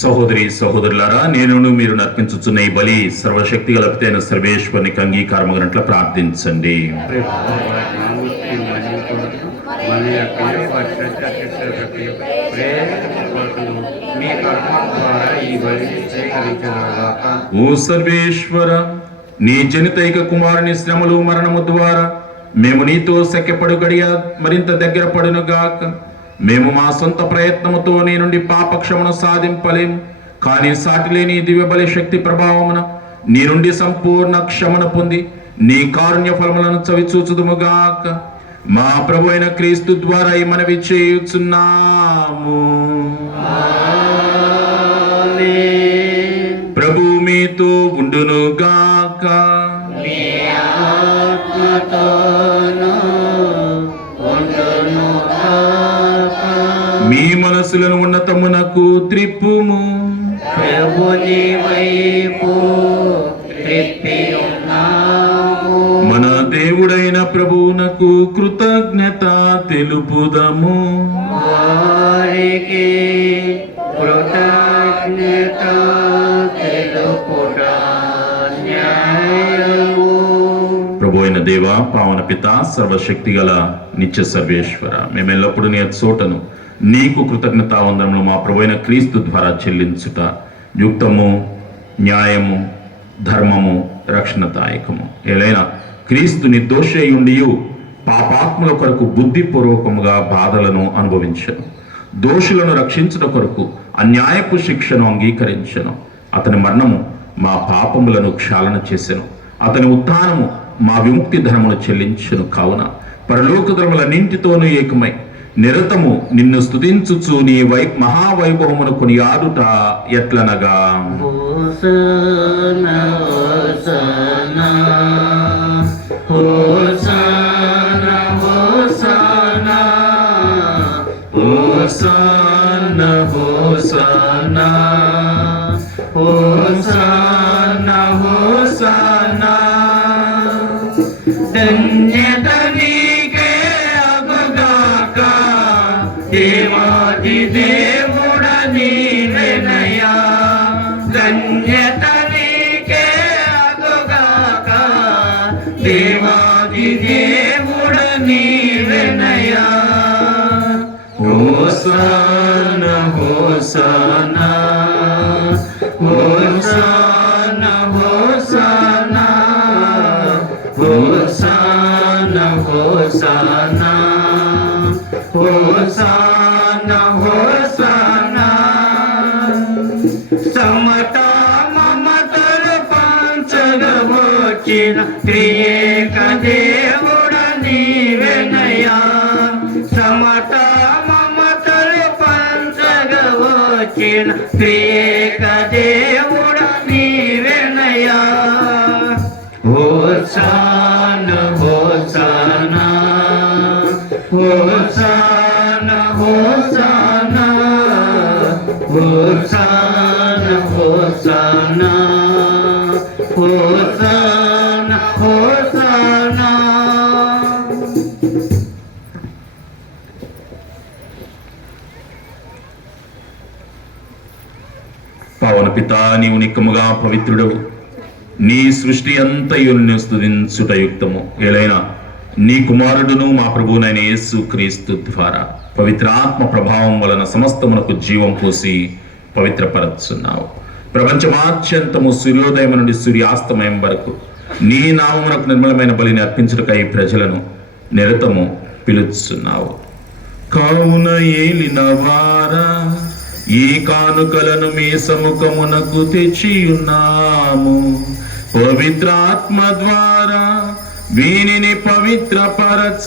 సహోదరి సహోదరులారా, నేను మీరు నర్పించుచున్న ఈ బలి సర్వశక్తి గలపితైన సర్వేశ్వరునికి అంగీకారమగినట్లు ప్రార్థించండి. ఓ సర్వేశ్వర, నీ జనితైక కుమారుని శ్రమలు మరణము ద్వారా మేము నీతో సఖ్యపడు గడియ మరింత దగ్గర పడును గాక. మేము మా సొంత ప్రయత్నముతో నీ నుండి పాపక్షమను సాధింపలేము, కానీ సాటిలేని దివ్యబలి శక్తి ప్రభావమున నీ నుండి సంపూర్ణ క్షమను పొంది నీ కారుణ్య ఫలములను చవిచూచుదుముగాక. మా ప్రభు అయిన క్రీస్తు ద్వారా ఈ మనవి చేయుచున్నాము. ప్రభు మీతో ఉండును గాక. మీ మనసులను ఉన్నతమునకు త్రిప్పుము. ప్రభుని వైపు త్రిప్పి ఉన్నాము. మన దేవుడైన ప్రభువునకు కృతజ్ఞత తెలుపుదము. వారికి కృతజ్ఞత తెలుపుట న్యాయము. ప్రభు అయిన దేవ, పావన పిత, సర్వశక్తి గల నిత్య సర్వేశ్వర, మేము ఎల్లప్పుడూ నీ చోటను నీకు కృతజ్ఞతా వందనములు మా ప్రభు అయిన క్రీస్తు ద్వారా చెల్లించుట యుక్తము, న్యాయము, ధర్మము, రక్షణదాయకము. ఏలైనా క్రీస్తు నిర్దోషయుండి పాపాత్ముల కొరకు బుద్ధిపూర్వకముగా బాధలను అనుభవించను, దోషులను రక్షించుట కొరకు అన్యాయపు శిక్షను అంగీకరించను. అతని మరణము మా పాపములను క్షాళన చేసెను, అతని ఉత్థానము మా విముక్తి ధనమును చెల్లించును. కావున పరలోక ధర్మలన్నింటితోనూ ఏకమై నిరతము నిన్ను స్తుతించుచు నీ మహావైభవమును కొనియాడుట ఎట్లనగా, హోసన్నా హోసన్నా హోసన్నా హోసన్నా హోసన్నా హోసన్నా హోసన్నా హోసన్నా. ధన్యత నీకే అగుగాక, దేవాది దేవుడ నీవెనయా. ధన్యత నీకే అగుగాక, దేవాది దేవుడ నీవెనయా. హోసన్నా హోసన్నా హోసన్నా హోసన్నా హోసన్నా హోసన్నా హోసన్నా హోసన్నా. సమత మమతలు పంచగవచ్చిన త్రియేక దేవుడ నీవెనయా. సమత మమతలు పంచగవచ్చిన త్రియేక దేవుడ నీవెనయా. హోసన్నా హోసన్నా హోసన్నా హోసన్నా హోసన్నా హోసన్నా హోసన్నా హోసన్నా. పావన పిత, నీవు నిక్కముగా పవిత్రుడవు, నీ సృష్టి అంతయు నిన్ను స్తుతించుట యుక్తము. ఏలైనా నీ కుమారుడును మా ప్రభువునైన యేసు క్రీస్తు ద్వారా పవిత్రాత్మ ప్రభావం వలన సమస్తమునకు జీవం పోసి పవిత్రపరచున్నావు. ప్రపంచమాద్యంతము సూర్యోదయం నుండి సూర్యాస్తమయం వరకు నీ నామమునకు నిర్మలమైన బలిని అర్పించుటకై ప్రజలను నిరతము పిలుచున్నావు. కావున ఏలిన వారా, ఈ కానుకలను మీ సముఖమునకు తెచ్చియున్నాము. పవిత్రాత్మ ద్వారా వీనిని పవిత్రపరచ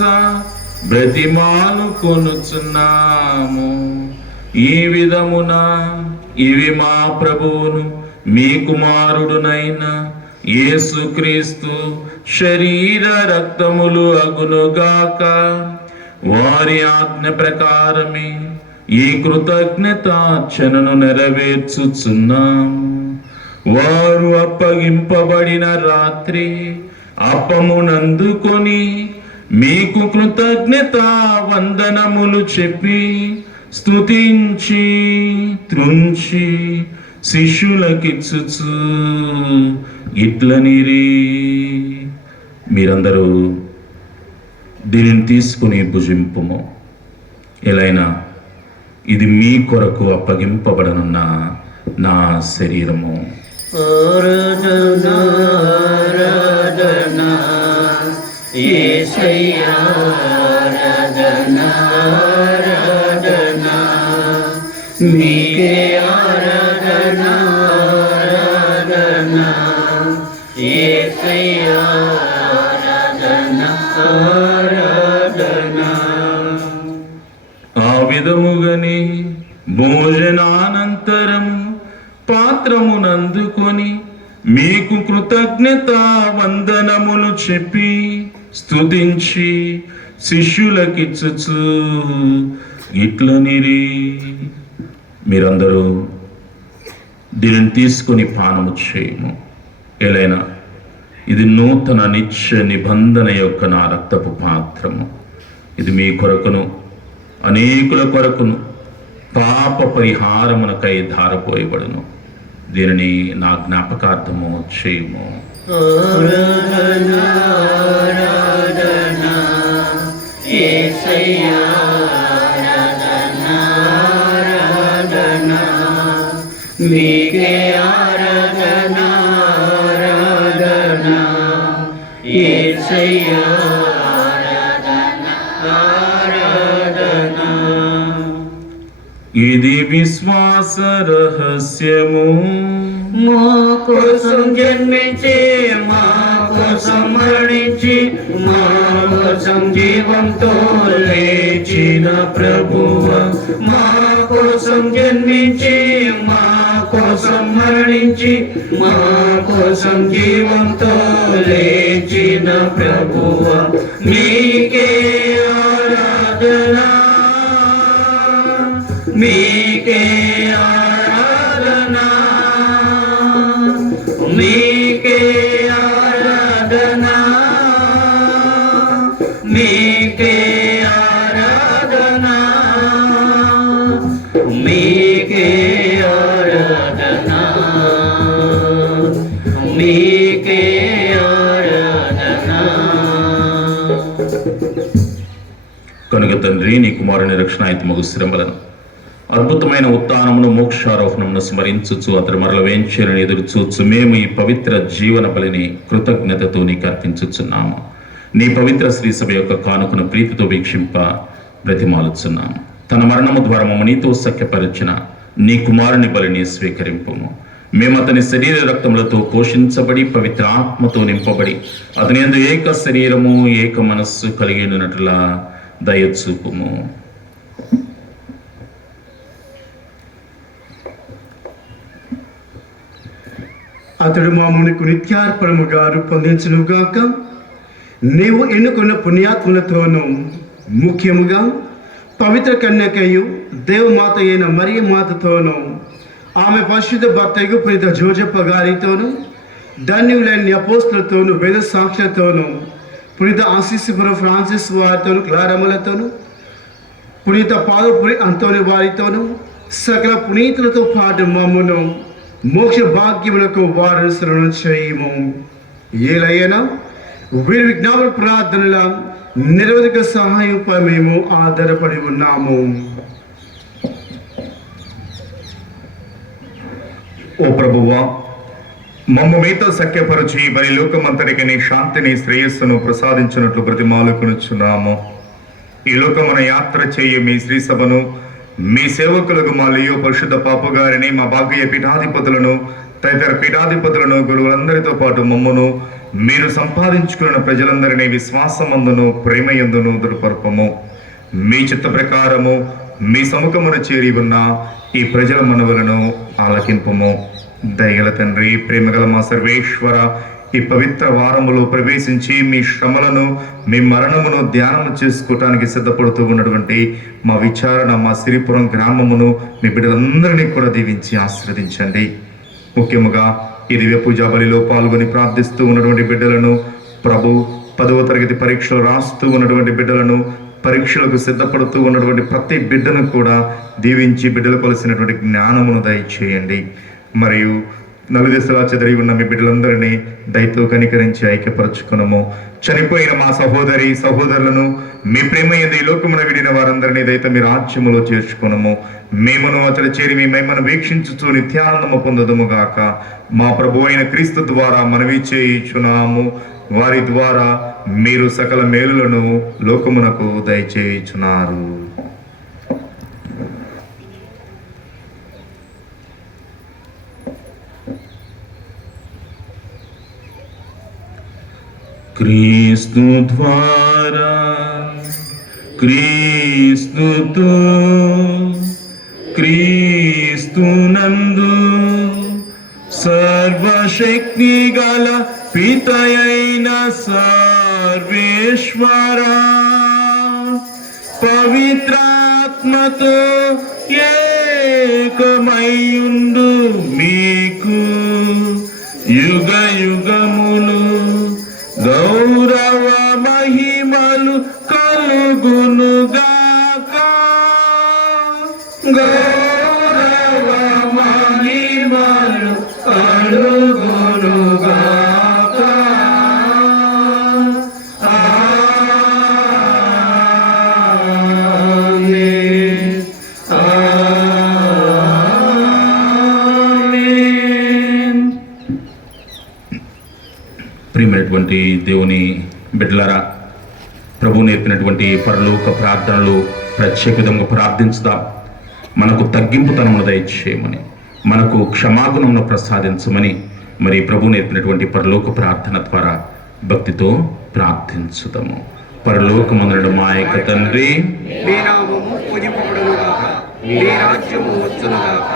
బ్రతిమాలు కొనుచున్నాము. ఈ విధమున ఇవి మా ప్రభువును మీ కుమారుడునైన యేసుక్రీస్తు శరీర రక్తములు అగునుగాక. వారి ఆజ్ఞ ప్రకారమే ఈ కృతజ్ఞతార్చనను నెరవేర్చుచున్నాము. వారు అప్పగింపబడిన రాత్రి అప్పమునందుకొని మీకు కృతజ్ఞత వందనములు చెప్పి స్తుతించి త్రుంచి శిష్యులకిచ్చుచు ఇట్లనిరి, మీరందరూ దీనిని తీసుకుని భుజింపుము. ఎలైనా ఇది మీ కొరకు అప్పగింపబడనున్న నా శరీరము. ఆరాధనా ఆరాధనా యేసయ్యా ఆరాధనా ఆరాధనా మీకే ఆరాధనా ఆరాధనా యేసయ్యా ఆరాధనా ఆరాధనా. ఆ విధముగని భోజనానంతరము పాత్రమునందుకొని మీకు కృతజ్ఞత వందనములు చెప్పి స్తుతించి శిష్యులకిచ్చుచు ఇట్లనిరి, మీరందరూ దీనిని తీసుకొని పానము చేయము. ఎలైనా ఇది నూతన నిత్య నిబంధన యొక్క నా రక్తపు పాత్రము. ఇది మీ కొరకును అనేకుల కొరకును పాప పరిహారమునకై ధారపోయబడును. దీనిని నా జ్ఞాపకార్థము చేయము. ఆరాధనా ఆరాధనా యేసయ్యా ఆరాధనా ఆరాధనా మీకే ఆరాధనా ఆరాధనా యేసయ్యా ఆరాధనా ఆరాధనా. ఇది విశ్వాస రహస్యము. మా కోసం జన్మించి మా కోసం మరణించి మా కోసం జీవంతో లేచిన ప్రభువ, మా కోసం జన్మించి మా కోసం మరణించి మా కోసం జీవంతో లేచిన ప్రభువ, మీకే ఆరాధనా మీకే ఆరాధనా మీకే ఆరాధనా మీకే ఆరాధనా మీకే ఆరాధనా మీకే ఆరాధనా. కనుక తండ్రి, నీ కుమారుని రక్షణాయుతమగు శ్రమలను, అద్భుతమైన ఉత్థానమును మోక్షారోహణమును స్మరించుచు అతడు మరల వేంచేరని ఎదురు చూచు మేము ఈ పవిత్ర జీవన బలిని కృతజ్ఞతతో నీకు అర్పించుచున్నాము. నీ పవిత్ర శ్రీ సభ యొక్క కానుకను ప్రీతితో వీక్షింప బ్రతిమాలుచున్నాము. తన మరణము ద్వారా మమ్మ నీతో సఖ్యపరిచిన నీ కుమారుని బలిని స్వీకరింపుము. మేము అతని శరీర రక్తములతో పోషించబడి పవిత్ర ఆత్మతో నింపబడి అతని యందు ఏక శరీరము ఏక మనస్సు కలిగి ఉన్నట్లుగా దయచూపుము. అతడు మామునికి నిత్యార్పణముగా రూపొందించునుగాక. నీవు ఎన్నుకున్న పుణ్యాత్ములతోనూ ముఖ్యముగా పవిత్ర కన్యకయు దేవమాత అయిన మరియ మాతతోనూ ఆమె పరిశుద్ధ భర్తయు పునీత జోజప్ప గారితోనూ ధన్యులైన అపోస్తులతోనూ వేద సాక్షులతోనూ పునీత ఆశీస్సుపురం ఫ్రాన్సిస్ వారితోనూ క్లారమ్మలతోనూ పునీత పాదపురి అంతోని వారితోనూ సకల పునీతులతో పాటు మమ్మను మోక్ష భాగ్యములకు వారసులను చేయము. ఏలైనా వీరి విజ్ఞాపన ప్రార్థనల నిరవధిక సహాయంపై మేము ఆధారపడి ఉన్నాము. ఓ ప్రభువా, మమ్మ మీతో సఖ్యపరచి మరి లోకమంతటికి నీ శాంతిని శ్రేయస్సును ప్రసాదించినట్లు బ్రతిమాలుకొనుచున్నాము. ఈ లోకమున యాత్ర చేయ మీ శ్రీ సభను, మీ సేవకులకు మా లియో పరిశుద్ధ పాప గారిని, మా భాగ్య పీఠాధిపతులను, తదితర పీఠాధిపతులను, గురువులందరితో పాటు మమ్మను మీరు సంపాదించుకున్న ప్రజలందరినీ విశ్వాసమందును ప్రేమయందును దుర్పర్పము. మీ చిత్త ప్రకారము మీ సముఖమును చేరి ఉన్న ఈ ప్రజల మనవులను ఆలకింపము. దయగల తండ్రి, ప్రేమగల మా సర్వేశ్వర, ఈ పవిత్ర వారములో ప్రవేశించి మీ శ్రమలను మీ మరణమును ధ్యానం చేసుకోవటానికి సిద్ధపడుతూ ఉన్నటువంటి మా విచారణ, మా సిరిపురం గ్రామమును మీ బిడ్డలందరినీ కూడా దీవించి ఆశీర్వదించండి. ముఖ్యముగా ఈ దివ్య పూజా బలిలో పాల్గొని ప్రార్థిస్తూ ఉన్నటువంటి బిడ్డలను, ప్రభు 10వ తరగతి పరీక్షలు రాస్తూ ఉన్నటువంటి బిడ్డలను, పరీక్షలకు సిద్ధపడుతూ ఉన్నటువంటి ప్రతి బిడ్డను కూడా దీవించి బిడ్డలు కొలిసినటువంటి జ్ఞానమును దయచేయండి. మరియు నలుదిశలా చెదిరి ఉన్న మీ బిడ్డలందరినీ దయతో కనికరించి ఐక్యపరచుకునము. చనిపోయిన మా సహోదరి సహోదరులను మీ ప్రేమ యందు ఈ లోకమున విడిన వారందరినీ దయతో మీ రాజ్యములో చేర్చుకునము. మేమును అతడు చేరి మీ మహిమను వీక్షించుచు నిత్యానందము పొందదుము గాక. మా ప్రభు అయిన క్రీస్తు ద్వారా మనవి చేయుచున్నాము. వారి ద్వారా మీరు సకల మేలులను లోకమునకు దయచేయుచున్నారు. క్రీస్తు ద్వారా క్రీస్తుతో క్రీస్తునందు సర్వశక్తి గల పితయైన సర్వేశ్వరా పవిత్రాత్మతో ఏకమయుండు మీకు యుగ యుగములు గౌరవ మహిమలు కలుగునుగాక. గౌరవ మహిమలు కలుగునుగాక. ఆమేన్. ఆమేన్. ప్రియమైనటువంటి దేవుని బిడ్డలారా, ప్రభు నేర్పినటువంటి పరలోక ప్రార్థనలు ప్రత్యేక విధంగా ప్రార్థించుదాం. మనకు తగ్గింపుతనమును దయచేయమని, మనకు క్షమాగుణమును ప్రసాదించమని మరి ప్రభు నేర్పినటువంటి పరలోక ప్రార్థన ద్వారా భక్తితో ప్రార్థించుదాము. పరలోకమందున మా యొక్క తండ్రి, మీ నామము పూజింపబడునుగాక. మీ రాజ్యము వచ్చునుగాక.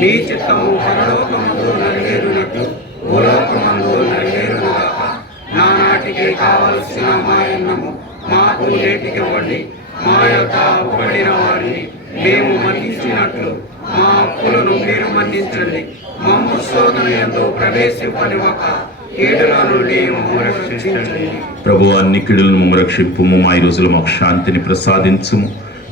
మీ చిత్తము పరలోకమందు నెరవేరునట్లు భూలోకమందు నెరవేరునుగాక. నానాటికి కావలసిన మా అన్నము మాకు నేటికివ్వండి. మా యొక్క అప్పుబడిన వారిని మేము మన్నించినట్లు మా అప్పులను మీరు మన్నించండి. మమ్ము శోధన యందు ప్రవేశింపనివ్వక కీడుల నుండి మమ్ము రక్షించండి. ప్రభు అన్ని కీడులను మమ్ము రక్షింపుము. మా ఈ రోజులు మాకు శాంతిని ప్రసాదించుము.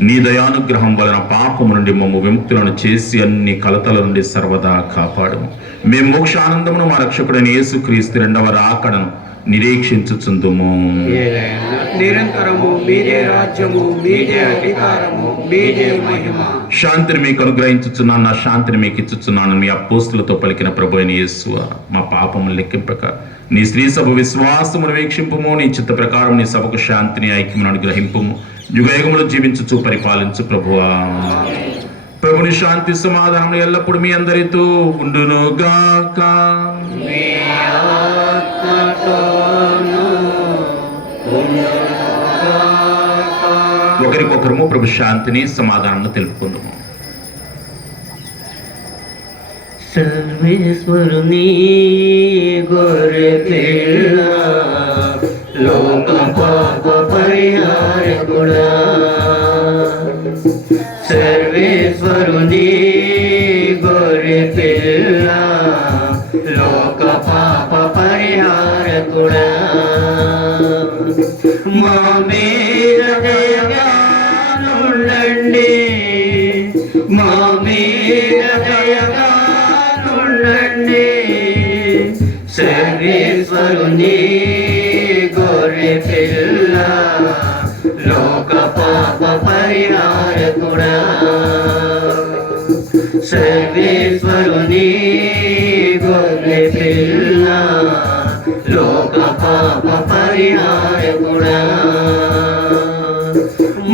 నీ దయానుగ్రహం వలన పాపము నుండి మమ్ము విముక్తులను చేసి అన్ని కలతల నుండి సర్వదా కాపాడము. మేము మోక్షానందమును మా రక్షకుడైన యేసుక్రీస్తు రెండవ రాకడను నిరీక్షించుచుందుము. నిరంతరము మీదే రాజ్యము, మీదే అధికారము, మీదే మహిమ. శాంతిని మీకు అనుగ్రహించుచున్నాను, నా శాంతిని మీకు ఇచ్చుచున్నాను మీ అపోస్తులతో పలికిన ప్రభు అయిన యేసువా, మా పాపములు లెక్కింపక నీ శ్రీ సభ విశ్వాసమును వీక్షింపుము. నీ చిత్త ప్రకారం నీ సభకు శాంతిని ఐక్యమును అనుగ్రహింపుము. యుగయుగములు జీవించుచు పరిపాలించు ప్రభువా. ప్రభుని శాంతి సమాధానం ఎల్లప్పుడు మీ అందరితో ఉండునుగాక. ఒకరికొకరము ప్రభు శాంతిని సమాధానం తెలుపుకుందాము. సర్వేశ్వరుని గొర్రె పిల్ల లోక పాప పరిహారకుడా. సర్వేశ్వరుని గొర్రె పిల్ల లోక పాప పరిహారకుడా. మా మీద దయగా నుండండి. మా మీద దయగా నుండండి. సర్వేశ్వరుని గొర్రె పిల్ల లోక పాప పరిహారకుడా. సర్వేశ్వరుని గొర్రె పిల్ల లోక పాప పరిహారకుడా.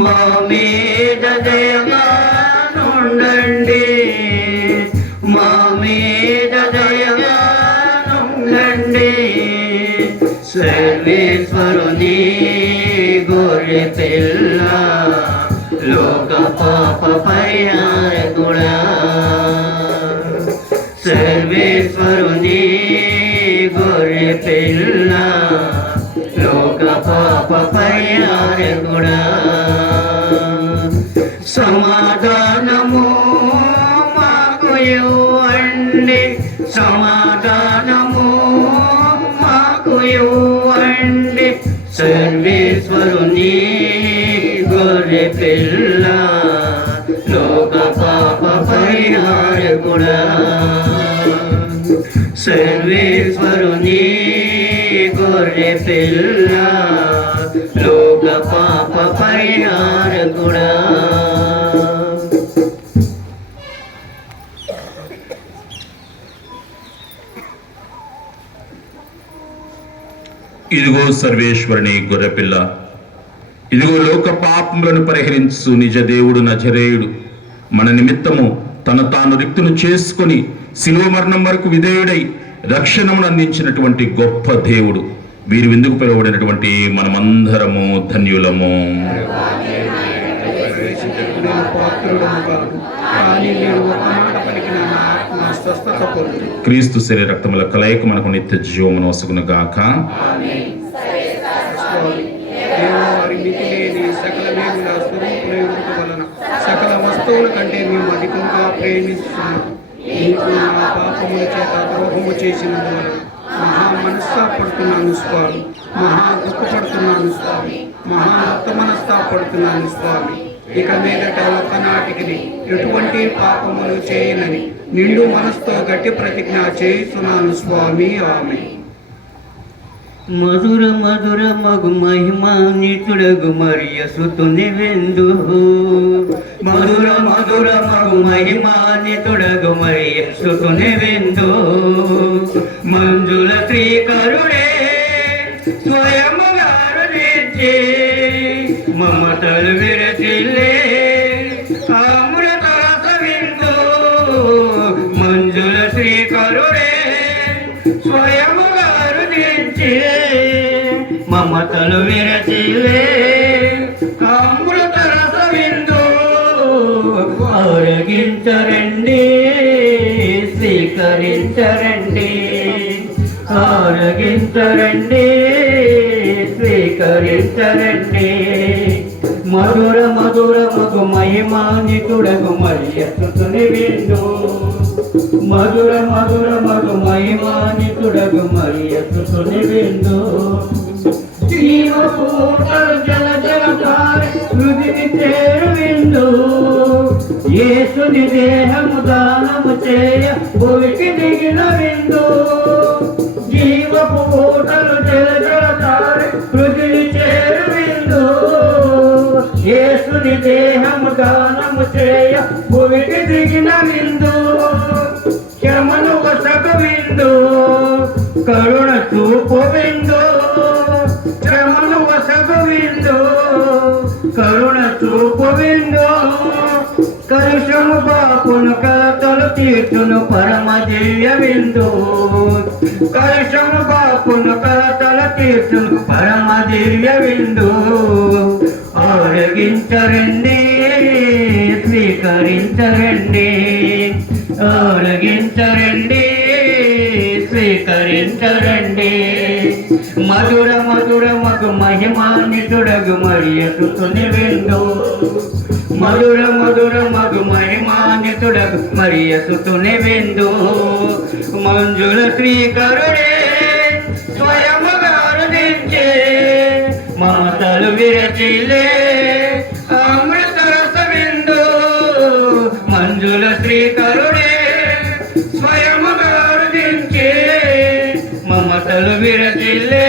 మా మీద దయగా నుండండి. మా మీద దయగా నుండండి. సర్వేశ్వరుని గొర్రె పిల్ల లోక పాప పరిహారకుడా. సర్వేశ్వరుని గొర్రె పిల్ల లోక పాప పరిహారకుడా. సమాధానము మాకు ఇవ్వండి. సమాధానము మాకు ఇవ్వండి. సర్వేశ్వరుని గొర్రె పిల్ల లోక పాప పరిహారకుడా. సర్వేశ్వరుని గొర్రె పిల్ల లోక పాప పరిహారకుడా. ఇదిగో సర్వేశ్వరుని గొర్రెపిల్ల, ఇదిగో లోక పాపములను పరిహరించు నిజ దేవుడు నజరేయుడు, మన నిమిత్తము తన తాను రిక్తును చేసుకొని శిలువ మరణం వరకు విధేయుడై రక్షణమును అందించినటువంటి గొప్ప దేవుడు. వీరి విందుకు పిలువబడినటువంటి మనమందరము ధన్యులము. క్రీస్తు శరీర రక్తముల కలయిక మనకు నిత్య జీవమును వసుగును గాక. సకల వస్తువుల కంటే మేము అధికంగా ప్రేమిస్తున్నాం. నీకు నా పాపముల చేత ద్రోహము చేసినందువలన మహా మనస్తాపడుతున్నాను స్వామి, మహా దుఃఖపడుతున్నాను స్వామి, మహా మనస్తాపడుతున్నాను స్వామి. ఇక మీదట ఒక్కనాటికి ఎటువంటి పాపములు చేయనని నిండు మనసుతో గట్టి ప్రతిజ్ఞ చేస్తున్నాను స్వామి. ఆమె మధుర మధుర మగు మహిమాన్వితుడగు మరియ సుతుని వెందు. మధుర మధుర మగు మహిమాన్వితుడగు మరియ సుతుని వెందు. మంజుల శ్రీకరుడే స్వయముగా రుణించే మమతలు విరచిల్లే అమృత రస విందు. మంజుల శ్రీకరుడే స్వయముగా రుణించే మమతలు విరచిల్లే అమృత రస విందు. ఆరగించరండి స్వీకరించరండి, ఆరగించరండి స్వీకరించరండి. మధుర మధుర మగు మహిమాన్వితుడగు మరియ సుతుని విందు. మధుర మధుర మగు మహిమాన్వితుడగు మరియ సుతుని విందు. జీవపూటలు జల జలధారి హృదిని చేరు విందు. యేసుని దేహము దానము చేయ భూమికి దిగిన విందు. జీవపు ఊటలు జల జలధారి హృదిని చేరు విందు. యేసుని దేహము దానము చేయ భూమికి దిగిన విందు. క్షమను వసకు విందు, కరుణ చూపు విందు. క్షమను వసకు విందు, కరుణ చూపు విందు. కలుషము బాపును కలతలు తీర్చును పరమ దివ్య విందు. కలుషము బాపును కలతలు తీర్చును పరమ దివ్య విందు. ఆరగించరండి స్వీకరించరండి, ఆరగించరండి స్వీకరించరండి. మధుర మధుర మగు మహిమాన్వితుడగు మరియ సుతుని విందు. మధుర మధుర మగు మహిమాన్వితుడగు మరియ సుతుని విందు. మంజుల శ్రీకరుడే స్వయముగా రుణించే మమతలు విరచిల్లే అమృత రస విందు. మంజుల శ్రీకరుడే స్వయముగా రుణించే మమతలు విరచిల్లే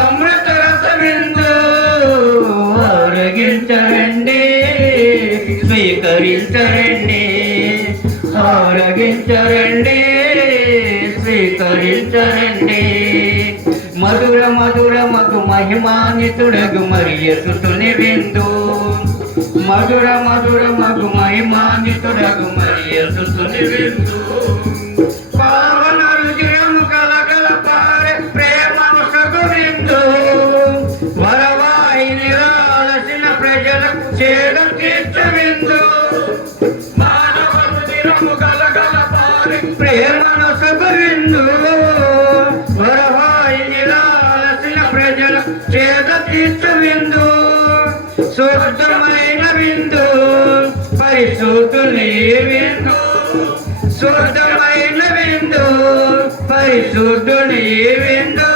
అమృత రస విందు. ఆరగించరండి స్వీకరించరండి, ఆరగించరండి స్వీకరించరండి. మధుర మధుర మగు మహిమాన్వితుడగు మరియ సుతుని విందు. మధుర మధుర మగు మహిమాన్వితుడగు మరియ సుతుని విందు. పావన రుచిరము కలగల పారే ప్రేమను సగు విందు. వరవాయిని రాలసిన ప్రజలకు చేదు తీర్చు విందు. మానవ రుచిరము కలగల పారే ప్రేమను సగు విందు. వరవాయిని రాలసిన ప్రజలకు చేదు తీర్చు విందు. శుద్ధమైన విందు పరిశుద్ధుని విందు. శుద్ధమైన విందు పరిశుద్ధుని విందు.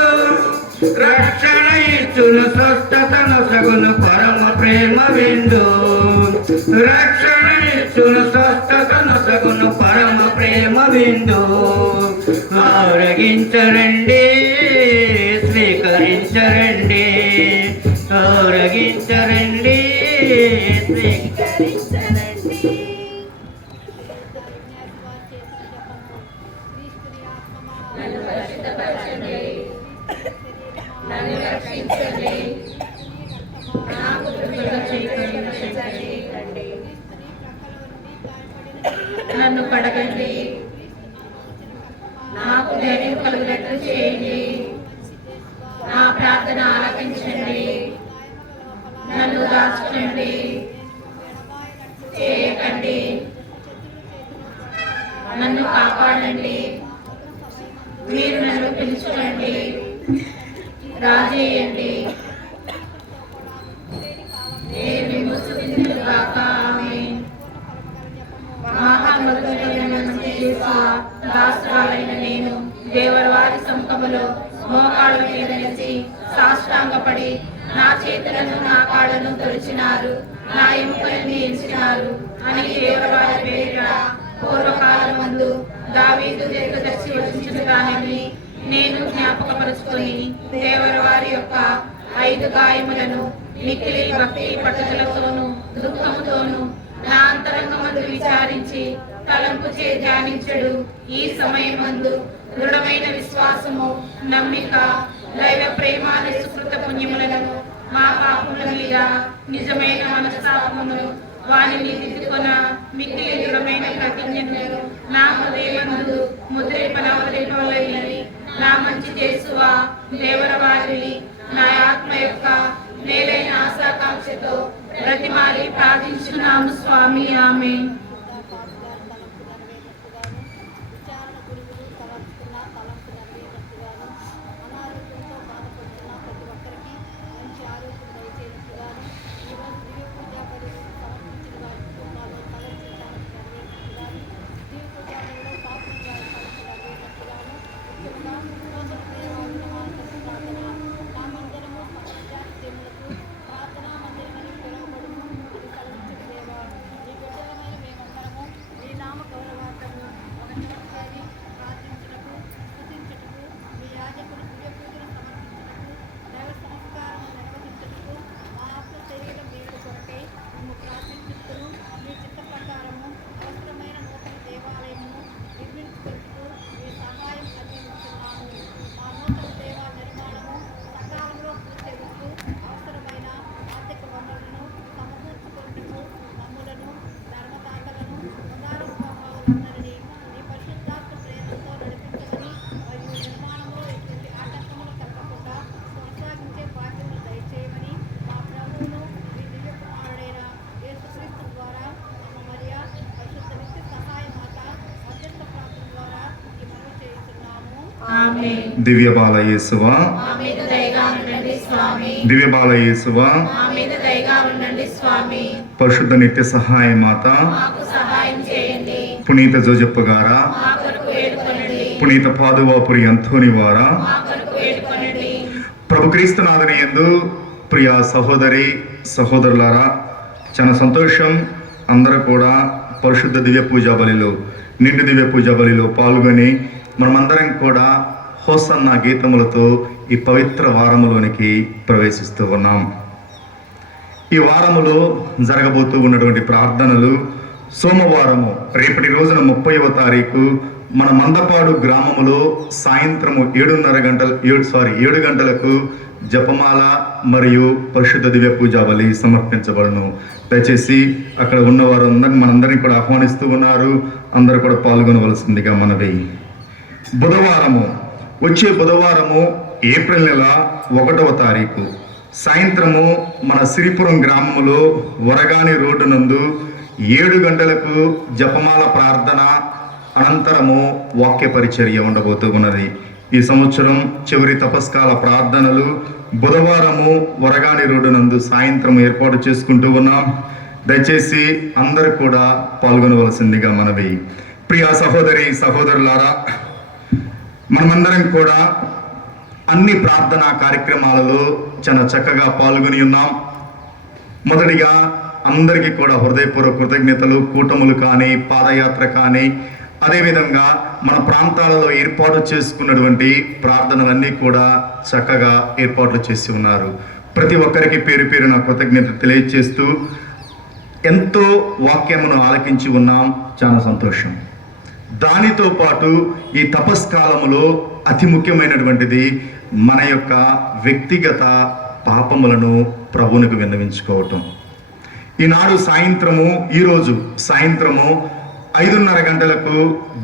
రక్షణ ఇచ్చును స్వస్థతను సగును పరమ ప్రేమ విందు. రక్షణ ఇచ్చును స్వస్థతను సగును పరమ ప్రేమ విందు. ఆరగించరండి స్వీకరించరండి ఆరగించరండి స్వీకరించరండి. నన్ను కడగండి, నాకు ధైర్యం కలుగునట్లు చేయండి, నా ప్రార్థన ఆలకించండి, నన్ను దాచుకోండి, చేయకండి, నన్ను కాపాడండి, మీరు నన్ను పిలుచుకోండి, రాజేయండి, నేను విముక్తిగాక. ఆమేన్. దాసురాలైన నేను దేవర వారి సముఖములో మోకాళ్ళ మీద నిలిచి సాష్టాంగపడి నా చేతులను నా కాళ్ళను తొలిచినారు, నా ఎముకలను ఎంచినారు అని దేవర వారి పేరిట పూర్వకాలమందు దావీదు దీర్ఘదర్శి వచించిన దానిని నేను జ్ఞాపకపరుచుకొని దేవర వారి యొక్క 5 గాయములను మిక్కిలి భక్తి పట్టుదలతోనూ దుఃఖముతోనూ నా అంతరంగమందు విచారించి తలంపు చే ధ్యానించడు ఈ సమయమందు దృఢమైన విశ్వాసము, నమ్మిక, దైవ ప్రేమాని సుకృత పుణ్యములను మా పాపముల మీద నిజమైన మనస్తాపమును వారిని దిద్దుకొన మిక్కిలి దృఢమైన ప్రతిజ్ఞను నా హృదయమందు ముద్రింపనవలైనది. నా మంచి చేసువా దేవర వారిని నా ఆత్మ యొక్క మేలైన ఆశాకాంక్షతో ప్రతిమారి ప్రార్థించున్నాము స్వామి. ఆమేన్. దివ్య బాల యేసువా, దివ్య బాల యేసువా, పరిశుద్ధ నిత్య సహాయ మాత, పునీత జోజప్ప గారా, పునీత పాదువాపురి అంథోని వారా, ప్రభు క్రీస్తునాథుని యందు ప్రియ సహోదరి సహోదరులారా, చాలా సంతోషం. అందరూ కూడా పరిశుద్ధ దివ్య పూజా బలిలో, నిండు దివ్య పూజా బలిలో పాల్గొని మనమందరం కూడా హోసన్న గీతములతో ఈ పవిత్ర వారములోనికి ప్రవేశిస్తూ ఉన్నాం. ఈ వారములో జరగబోతూ ఉన్నటువంటి ప్రార్థనలు సోమవారము రేపటి రోజున 30వ తారీఖు మన మందపాడు గ్రామములో సాయంత్రము 7 గంటలకు జపమాల మరియు పరిశుద్ధ దివ్య పూజా బలి సమర్పించబడను. దయచేసి అక్కడ ఉన్న వారందరినీ మనందరినీ కూడా ఆహ్వానిస్తూ ఉన్నారు. అందరూ కూడా పాల్గొనవలసిందిగా మనవి. వచ్చే బుధవారము ఏప్రిల్ నెల 1వ తారీఖు సాయంత్రము మన సిరిపురం గ్రామములో వరగాని రోడ్డు నందు 7 గంటలకు జపమాల ప్రార్థన అనంతరము వాక్య పరిచర్య ఉండబోతూ ఉన్నది. ఈ సంవత్సరం చివరి తపస్కాల ప్రార్థనలు బుధవారము వరగాని రోడ్డు నందు సాయంత్రం ఏర్పాటు చేసుకుంటూ ఉన్నాం. దయచేసి అందరూ కూడా పాల్గొనవలసిందిగా మనవి. ప్రియ సహోదరి సహోదరులారా, మనమందరం కూడా అన్ని ప్రార్థనా కార్యక్రమాలలో చాలా చక్కగా పాల్గొని ఉన్నాం. మొదటిగా అందరికీ కూడా హృదయపూర్వక కృతజ్ఞతలు. కూటములు కానీ, పాదయాత్ర కానీ అదేవిధంగా మన ప్రాంతాలలో ఏర్పాటు చేసుకున్నటువంటి ప్రార్థనలన్నీ కూడా చక్కగా ఏర్పాట్లు చేసి ఉన్నారు. ప్రతి ఒక్కరికి పేరు పేరున కృతజ్ఞత తెలియజేస్తూ ఎంతో వాక్యమును ఆలకించి ఉన్నాం. చాలా సంతోషం. దానితో పాటు ఈ తపస్కాలములో అతి ముఖ్యమైనటువంటిది మన యొక్క వ్యక్తిగత పాపములను ప్రభువునికి విన్నవించుకోవటం. ఈనాడు ఈరోజు సాయంత్రము 5:30 గంటలకు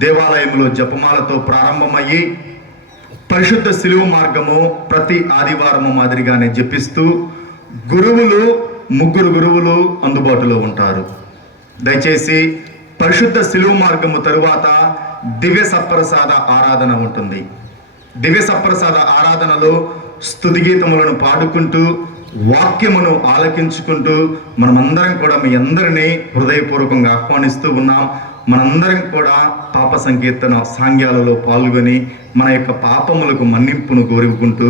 దేవాలయంలో జపమాలతో ప్రారంభమయ్యి పరిశుద్ధ శిలువ మార్గము ప్రతి ఆదివారము మాదిరిగానే జపిస్తూ ముగ్గురు గురువులు అందుబాటులో ఉంటారు. దయచేసి పరిశుద్ధ శిలువ మార్గము తరువాత దివ్య సప్రసాద ఆరాధన ఉంటుంది. దివ్య సప్రసాద ఆరాధనలో స్తుతి గీతములను పాడుకుంటూ వాక్యమును ఆలకించుకుంటూ మనమందరం కూడా మీ అందరినీ హృదయపూర్వకంగా ఆహ్వానిస్తూ ఉన్నాం. మనందరం కూడా పాప సంకీర్తన సాంగ్యాలలో పాల్గొని మన యొక్క పాపములకు మన్నింపును కోరుకుంటూ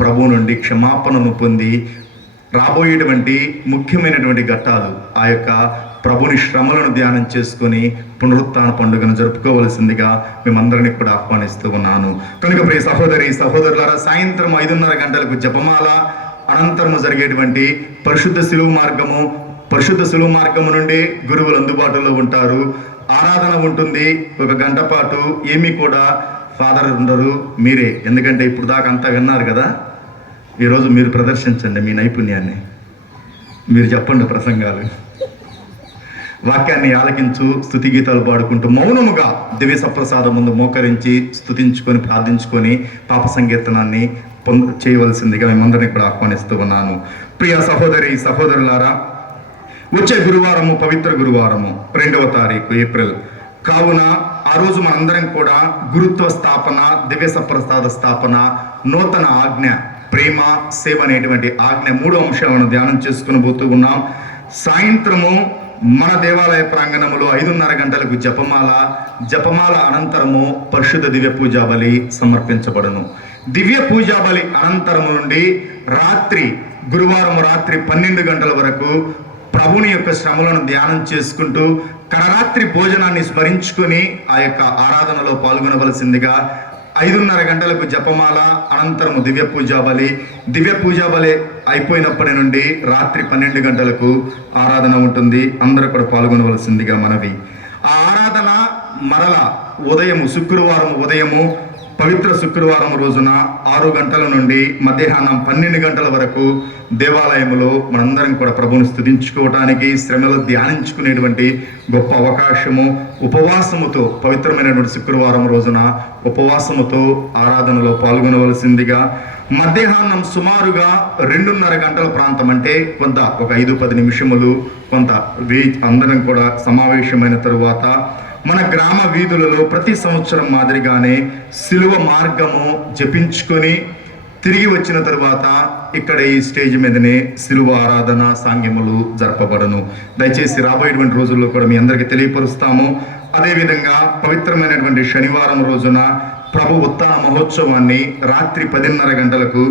ప్రభు నుండి క్షమాపణను పొంది రాబోయేటువంటి ముఖ్యమైనటువంటి ఘట్టాలు ఆ యొక్క ప్రభుని శ్రమలను ధ్యానం చేసుకొని పునరుత్థాన పండుగను జరుపుకోవలసిందిగా మేమందరినీ కూడా ఆహ్వానిస్తూ ఉన్నాను. కనుక ప్రియ సహోదరులారా, సాయంత్రం 5:30 గంటలకు జపమాల, అనంతరము జరిగేటువంటి పరిశుద్ధ శిలువ మార్గము నుండి గురువులు అందుబాటులో ఉంటారు. ఆరాధన ఉంటుంది. 1 గంట పాటు ఏమీ కూడా ఫాదర్ ఉండరు, మీరే. ఎందుకంటే ఇప్పుడు దాకా అంతా విన్నారు కదా. ఈరోజు మీరు ప్రదర్శించండి మీ నైపుణ్యాన్ని. మీరు చెప్పండి ప్రసంగాలు, వాక్యాన్ని ఆలకించు, స్తుతి గీతాలు పాడుకుంటూ మౌనముగా దివ్య సప్రసాదం ముందు మోకరించి స్తుతించుకొని ప్రార్థించుకొని పాప సంకీర్తనాన్ని చేయవలసిందిగా మేమందరినీ కూడా ఆహ్వానిస్తూ ఉన్నాను. ప్రియ సహోదరులారా, వచ్చే గురువారము పవిత్ర గురువారము 2వ తారీఖు ఏప్రిల్ కావున ఆ రోజు మనందరం కూడా గురుత్వ స్థాపన, దివ్య సప్రసాద స్థాపన, నూతన ఆజ్ఞ, ప్రేమ, సేవ అనేటువంటి ఆజ్ఞ 3 అంశాలను ధ్యానం చేసుకుని పోతూ ఉన్నాం. సాయంత్రము మన దేవాలయ ప్రాంగణములో 5:30 గంటలకు జపమాల అనంతరము పరిశుద్ధ దివ్య పూజా బలి సమర్పించబడును. దివ్య పూజా బలి అనంతరము నుండి గురువారం రాత్రి 12 గంటల వరకు ప్రభుని యొక్క శ్రమలను ధ్యానం చేసుకుంటూ కరరాత్రి భోజనాన్ని స్మరించుకొని ఆ యొక్క ఆరాధనలో పాల్గొనవలసిందిగా 5:30 గంటలకు జపమాల, అనంతరము దివ్య పూజా బలి అయిపోయినప్పటి నుండి రాత్రి 12 గంటలకు ఆరాధన ఉంటుంది. అందరూ కూడా పాల్గొనవలసిందిగా మనవి. ఆ ఆరాధన మరలా శుక్రవారం ఉదయము పవిత్ర శుక్రవారం రోజున 6 గంటల నుండి మధ్యాహ్నం 12 గంటల వరకు దేవాలయంలో మనందరం కూడా ప్రభువుని స్తుతించుకోవటానికి, శ్రమలో ధ్యానించుకునేటువంటి గొప్ప అవకాశము. ఉపవాసముతో పవిత్రమైనటువంటి శుక్రవారం రోజున ఉపవాసముతో ఆరాధనలో పాల్గొనవలసిందిగా, మధ్యాహ్నం సుమారుగా 2:30 గంటల ప్రాంతం, అంటే కొంత ఒక 5-10 నిమిషములు కొంత అందరం కూడా సమావేశమైన తరువాత మన గ్రామ వీధులలో ప్రతి సంవత్సరం మాదిరిగానే శిలువ మార్గము జపించుకొని తిరిగి వచ్చిన తరువాత ఇక్కడ ఈ స్టేజ్ మీదనే శిలువ ఆరాధన సాంగ్యములు జరపబడను. దయచేసి రాబోయేటువంటి రోజుల్లో కూడా మీ అందరికీ తెలియపరుస్తాము. అదేవిధంగా పవిత్రమైనటువంటి శనివారం రోజున ప్రభు ఉత్థాన మహోత్సవాన్ని రాత్రి 10:30 గంటలకు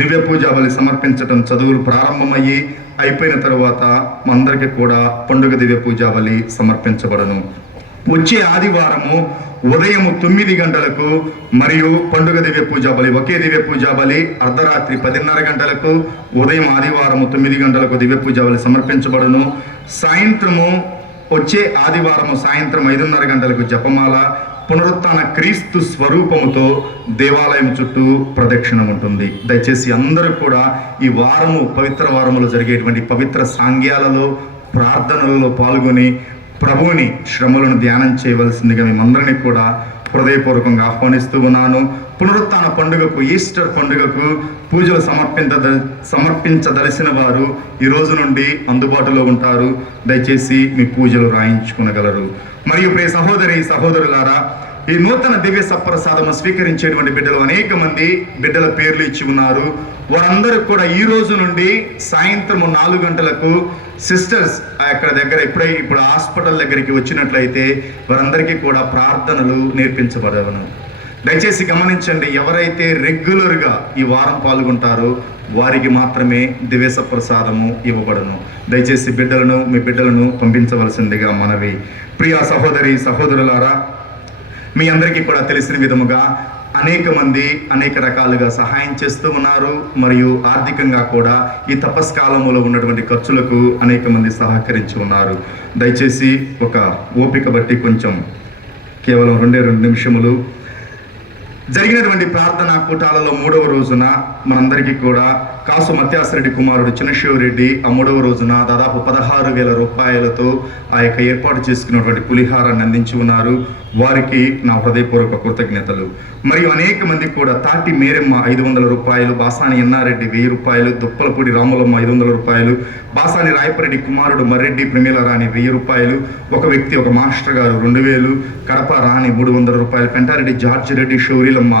దివ్య పూజా బలి సమర్పించడం చదువులు ప్రారంభమయ్యి అయిపోయిన తరువాత అందరికీ కూడా పండుగ దివ్య పూజా బలి సమర్పించబడను. వచ్చే ఆదివారము ఉదయం 9 గంటలకు మరియు పండుగ దివ్య పూజా బలి, ఒకే దివ్య పూజా బలి అర్ధరాత్రి 10:30 గంటలకు, ఉదయం ఆదివారము 9 గంటలకు దివ్య పూజా బలి సమర్పించబడును. వచ్చే ఆదివారము సాయంత్రం 5:30 గంటలకు జపమాల, పునరుత్థాన క్రీస్తు స్వరూపముతో దేవాలయం చుట్టూ ప్రదక్షిణ ఉంటుంది. దయచేసి అందరూ కూడా ఈ పవిత్ర వారములో జరిగేటువంటి పవిత్ర సాంగ్యాలలో, ప్రార్థనలలో పాల్గొని ప్రభువుని శ్రమలను ధ్యానం చేయవలసిందిగా మేమందరినీ కూడా హృదయపూర్వకంగా ఆహ్వానిస్తూ ఉన్నాను. పునరుత్థాన పండుగకు, ఈస్టర్ పండుగకు పూజలు సమర్పించదలసిన వారు ఈ రోజు నుండి అందుబాటులో ఉంటారు. దయచేసి మీ పూజలు రాయించుకునగలరు. మరియు ప్రియ సహోదరులారా, ఈ నూతన దివ్య సప్రసాదము స్వీకరించేటువంటి బిడ్డలు అనేక మంది బిడ్డల పేర్లు ఇచ్చి ఉన్నారు. వారందరూ కూడా ఈ రోజు నుండి సాయంత్రం 4 గంటలకు సిస్టర్స్ ఇప్పుడు హాస్పిటల్ దగ్గరికి వచ్చినట్లయితే వారందరికీ కూడా ప్రార్థనలు నేర్పించబడవను. దయచేసి గమనించండి, ఎవరైతే రెగ్యులర్గా ఈ వారం పాల్గొంటారో వారికి మాత్రమే దివ్య సప్రసాదము ఇవ్వబడను. దయచేసి మీ బిడ్డలను పంపించవలసిందిగా మనవి. ప్రియ సహోదరులారా, మీ అందరికీ కూడా తెలిసిన విధముగా అనేక మంది అనేక రకాలుగా సహాయం చేస్తూ ఉన్నారు. మరియు ఆర్థికంగా కూడా ఈ తపస్కాలములో ఉన్నటువంటి ఖర్చులకు అనేక మంది సహకరించి ఉన్నారు. దయచేసి ఒక ఓపిక బట్టి కొంచెం కేవలం 2 నిమిషములు జరిగినటువంటి ప్రార్థనా కూటాలలో 3వ రోజున మనందరికీ కూడా కాసు మత్యాసరెడ్డి కుమారుడు చిన్నశివరెడ్డి ఆ 3వ రోజున దాదాపు 16,000 రూపాయలతో ఆ యొక్క ఏర్పాటు చేసుకున్నటువంటి పులిహారాన్ని అందించి ఉన్నారు. వారికి నా హృదయపూర్వక కృతజ్ఞతలు. మరియు అనేక మంది కూడా తాటి మేరమ్మ 500 రూపాయలు, బాసాని ఎన్నారెడ్డి 1000 రూపాయలు, దుప్పలపూడి రాములమ్మ 500 రూపాయలు, బాసాని రాయపరెడ్డి కుమారుడు మర్రెడ్డి ప్రమీల రాణి 1000 రూపాయలు, ఒక వ్యక్తి ఒక మాస్టర్ గారు 2000, కడప రాణి 300 రూపాయలు, పెంటారెడ్డి జార్జి రెడ్డి షౌరీలమ్మ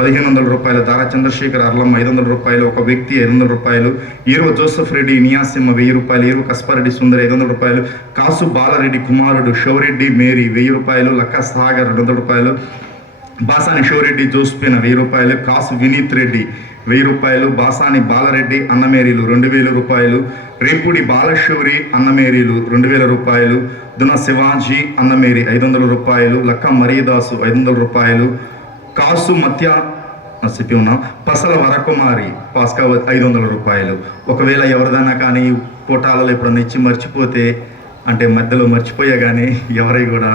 1500 రూపాయలు, దారా చంద్రశేఖర్ అర్లమ్మ 500 రూపాయలు, ఒక వ్యక్తి 500 రూపాయలు, ఈరవ జోసఫ్ రెడ్డి నియాసిమ్మ 1000 రూపాయలు, ఈరవ కస్పారెడ్డి సుందర్ 500 రూపాయలు, కాసు బాలరెడ్డి కుమారుడు షౌరెడ్డి మేరీ 1000 రూపాయలు, లక్క సాగర్ 200 రూపాయలు, బాసాని షౌరెడ్డి జోస్పిన 1000 రూపాయలు, కాసు వినీత్ రెడ్డి 1000 రూపాయలు, బాసాని బాలరెడ్డి అన్నమేరీలు 2000 రూపాయలు, రేపుడి బాలశౌరి అన్నమేరీలు 2000 రూపాయలు, దున శివాజీ అన్నమేరి 500 రూపాయలు, లక్క మరీదాసు 500 రూపాయలు, కాసు చెప్పి ఉన్నాం పసల వరకుమారి పాస్కావత్ 500 రూపాయలు. ఒకవేళ ఎవరిదైనా కానీ కోటాలలో ఎప్పుడన్నా ఇచ్చి మర్చిపోతే, అంటే మధ్యలో మర్చిపోయా కానీ ఎవరై కూడా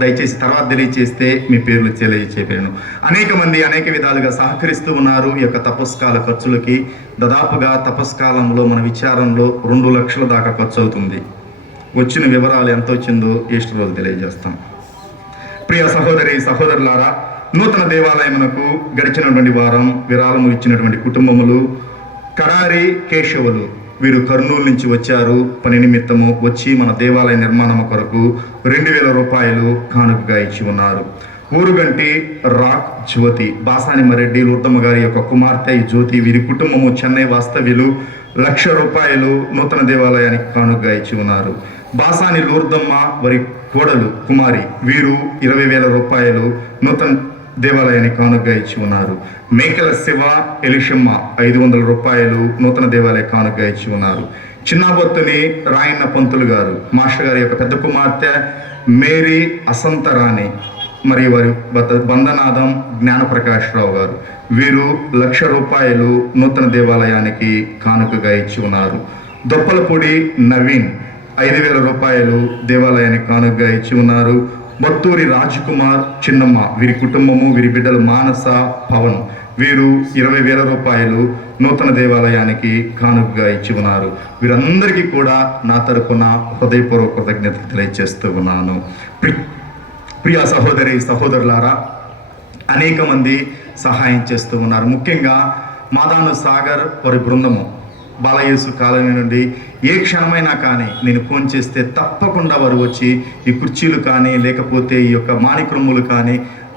దయచేసి తర్వాత తెలియచేస్తే మీ పేర్లు తెలియచేపాను. అనేక మంది అనేక విధాలుగా సహకరిస్తూ ఉన్నారు ఈ యొక్క తపస్కాల ఖర్చులకి. దాదాపుగా తపస్కాలంలో మన విచారంలో 2 లక్షల దాకా ఖర్చు అవుతుంది. వచ్చిన వివరాలు ఎంత వచ్చిందో ఈస్టర్ రోజు తెలియజేస్తాం. ప్రియ సహోదరి సహోదరులారా, నూతన దేవాలయమునకు గడిచినటువంటి వారం విరాళము ఇచ్చినటువంటి కుటుంబములు కడారి కేశవులు, వీరు కర్నూలు నుంచి వచ్చారు. పని నిమిత్తము వచ్చి మన దేవాలయ నిర్మాణం కొరకు 2000 రూపాయలు కానుకగా ఇచ్చి ఉన్నారు. ఊరుగంటి రాక్ జ్యోతి, బాసాని మరెడ్డి లూర్దమ్మ గారి యొక్క కుమార్తె జ్యోతి, వీరి కుటుంబము చెన్నై వాస్తవ్యులు 1,00,000 రూపాయలు నూతన దేవాలయానికి కానుకగా ఇచ్చి ఉన్నారు. బాసాని లూర్దమ్మ వారి కోడలు కుమారి, వీరు 20,000 రూపాయలు నూతన దేవాలయానికి కానుకగా ఇచ్చి ఉన్నారు. మేకల శివ ఎలిషమ్మ 500 రూపాయలు నూతన దేవాలయ కానుకగా ఇచ్చి ఉన్నారు. చిన్నాబొత్తుని రాయన్న పంతులు గారు, మాస్టర్ గారి యొక్క పెద్ద కుమార్తె మేరీ అసంతరాణి మరియు వారి బంధనాథం జ్ఞానప్రకాశ్రావు గారు, వీరు 1,00,000 రూపాయలు నూతన దేవాలయానికి కానుకగా ఇచ్చి ఉన్నారు. దొప్పలపూడి నవీన్ 5,000 రూపాయలు దేవాలయానికి కానుకగా ఇచ్చి ఉన్నారు. బత్తూరి రాజ్కుమార్ చిన్నమ్మ, వీరి కుటుంబము వీరి బిడ్డలు మానస పవన్, వీరు 20,000 రూపాయలు నూతన దేవాలయానికి కానుకగా ఇచ్చి ఉన్నారు. వీరందరికీ కూడా నా తరపున హృదయపూర్వక కృతజ్ఞతలు తెలియజేస్తూ ఉన్నాను. ప్రియ సహోదరి సహోదరులారా, అనేక మంది సహాయం చేస్తూ ఉన్నారు. ముఖ్యంగా మాదాను సాగర్ వారి బృందము బాలయేసు కాలనీ నుండి ఏ క్షణమైనా కానీ నేను ఫోన్ చేస్తే తప్పకుండా వారు వచ్చి ఈ కుర్చీలు కానీ లేకపోతే ఈ యొక్క మాణిక్రొమ్ములు కానీ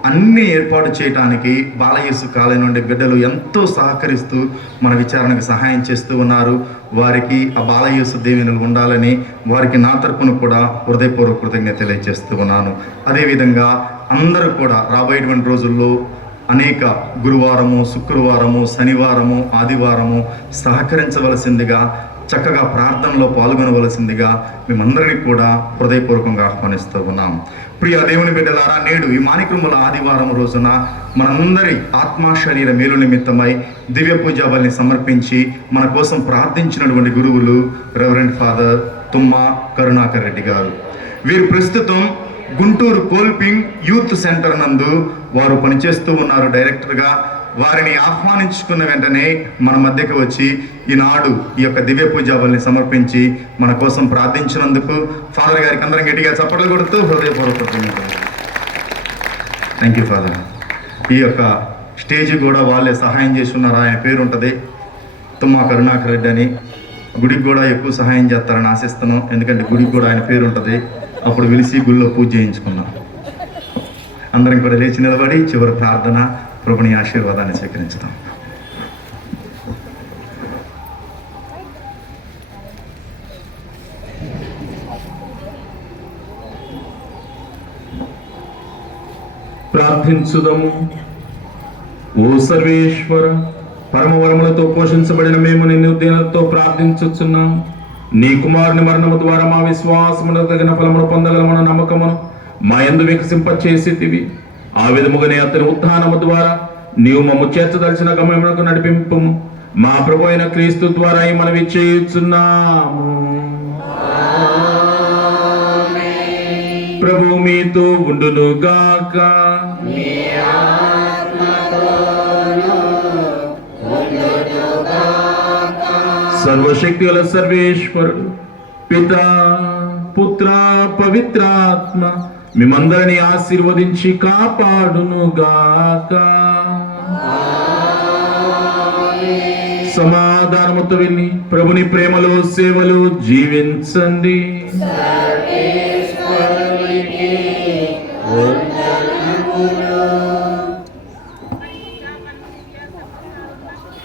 అన్నీ ఏర్పాటు చేయడానికి బాలయేసు కాలనీ నుండి బిడ్డలు ఎంతో సహకరిస్తూ మన విచారణకు సహాయం చేస్తూ ఉన్నారు. వారికి ఆ బాలయేసు దీవెనలు ఉండాలని వారికి నా తరపున కూడా హృదయపూర్వక కృతజ్ఞత తెలియజేస్తూ ఉన్నాను. అదేవిధంగా అందరూ కూడా రాబోయేటువంటి రోజుల్లో అనేక గురువారము, శుక్రవారము, శనివారము, ఆదివారము సహకరించవలసిందిగా, చక్కగా ప్రార్థనలో పాల్గొనవలసిందిగా మేమందరినీ కూడా హృదయపూర్వకంగా ఆహ్వానిస్తూ ఉన్నాం. ప్రియ దేవుని బిడ్డలారా, నేడు ఈ మాణిక్రొమ్ముల ఆదివారం రోజున మనందరి ఆత్మ శరీర మేలు నిమిత్తమై దివ్య పూజా బలిని సమర్పించి మన కోసం ప్రార్థించినటువంటి గురువులు రెవరెండ్ ఫాదర్ తుమ్మ కరుణాకర్ రెడ్డి గారు. వీరు ప్రస్తుతం గుంటూరు కోల్పింగ్ యూత్ సెంటర్ నందు వారు పనిచేస్తూ ఉన్నారు డైరెక్టర్గా. వారిని ఆహ్వానించుకున్న వెంటనే మన మధ్యకు వచ్చి ఈనాడు ఈ యొక్క దివ్య పూజా బలిని సమర్పించి మన కోసం ప్రార్థించినందుకు ఫాదర్ గారికి అందరం గట్టిగా చప్పట్లు కొడుతూ హృదయపూర్వక థ్యాంక్ యూ ఫాదర్. ఈ యొక్క స్టేజ్ కూడా వాళ్ళే సహాయం చేస్తున్నారు. ఆయన పేరు ఉంటుంది తుమ్మా కరుణాకర్ రెడ్డి అని. గుడికి కూడా ఎక్కువ సహాయం చేస్తారని ఆశిస్తున్నాం, ఎందుకంటే గుడికి కూడా ఆయన పేరు ఉంటుంది. అప్పుడు వెలిసి గుళ్ళో పూజ చేయించుకున్నాం. అందరం కూడా లేచి నిలబడి చివరి ప్రార్థన ప్రభుని ఆశీర్వాదాన్ని స్వీకరించుతాం. ప్రార్థించుదము. ఓ సర్వేశ్వర, పరమవరములతో పోషించబడిన మేము నిన్ను దీనతో ప్రార్థించుచున్నాం. నీ కుమారుని మరణము ద్వారా మా విశ్వాసమును తగిన ఫలమును పొందగలమన్న నమ్మకమును మా యందు వికసింపచేసేటివి. ఆ విధముగానే అతని ఉత్థానము ద్వారా నీవు మమ్ము చేర్చదలిచిన గమ్యమునకు నడిపింపు. మా ప్రభు అయిన క్రీస్తు ద్వారా ఈ మనవి చేయుచున్నాము. ప్రభు మీతో ఉండును గాక. సర్వశక్తి గల సర్వేశ్వరుడు పితా పుత్ర పవిత్రాత్మ మిమ్మందరిని ఆశీర్వదించి కాపాడును గాక. సమాధానముతో వెళ్ళి ప్రభుని ప్రేమలో సేవలో జీవించండి.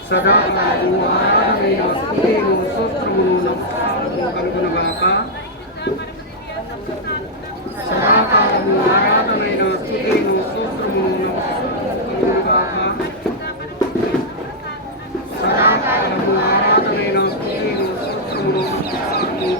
సదాకాలము ఆరాధనయు స్తుతియు స్తోత్రమును నమస్కారము కలుగునుగాక. సదాకాలము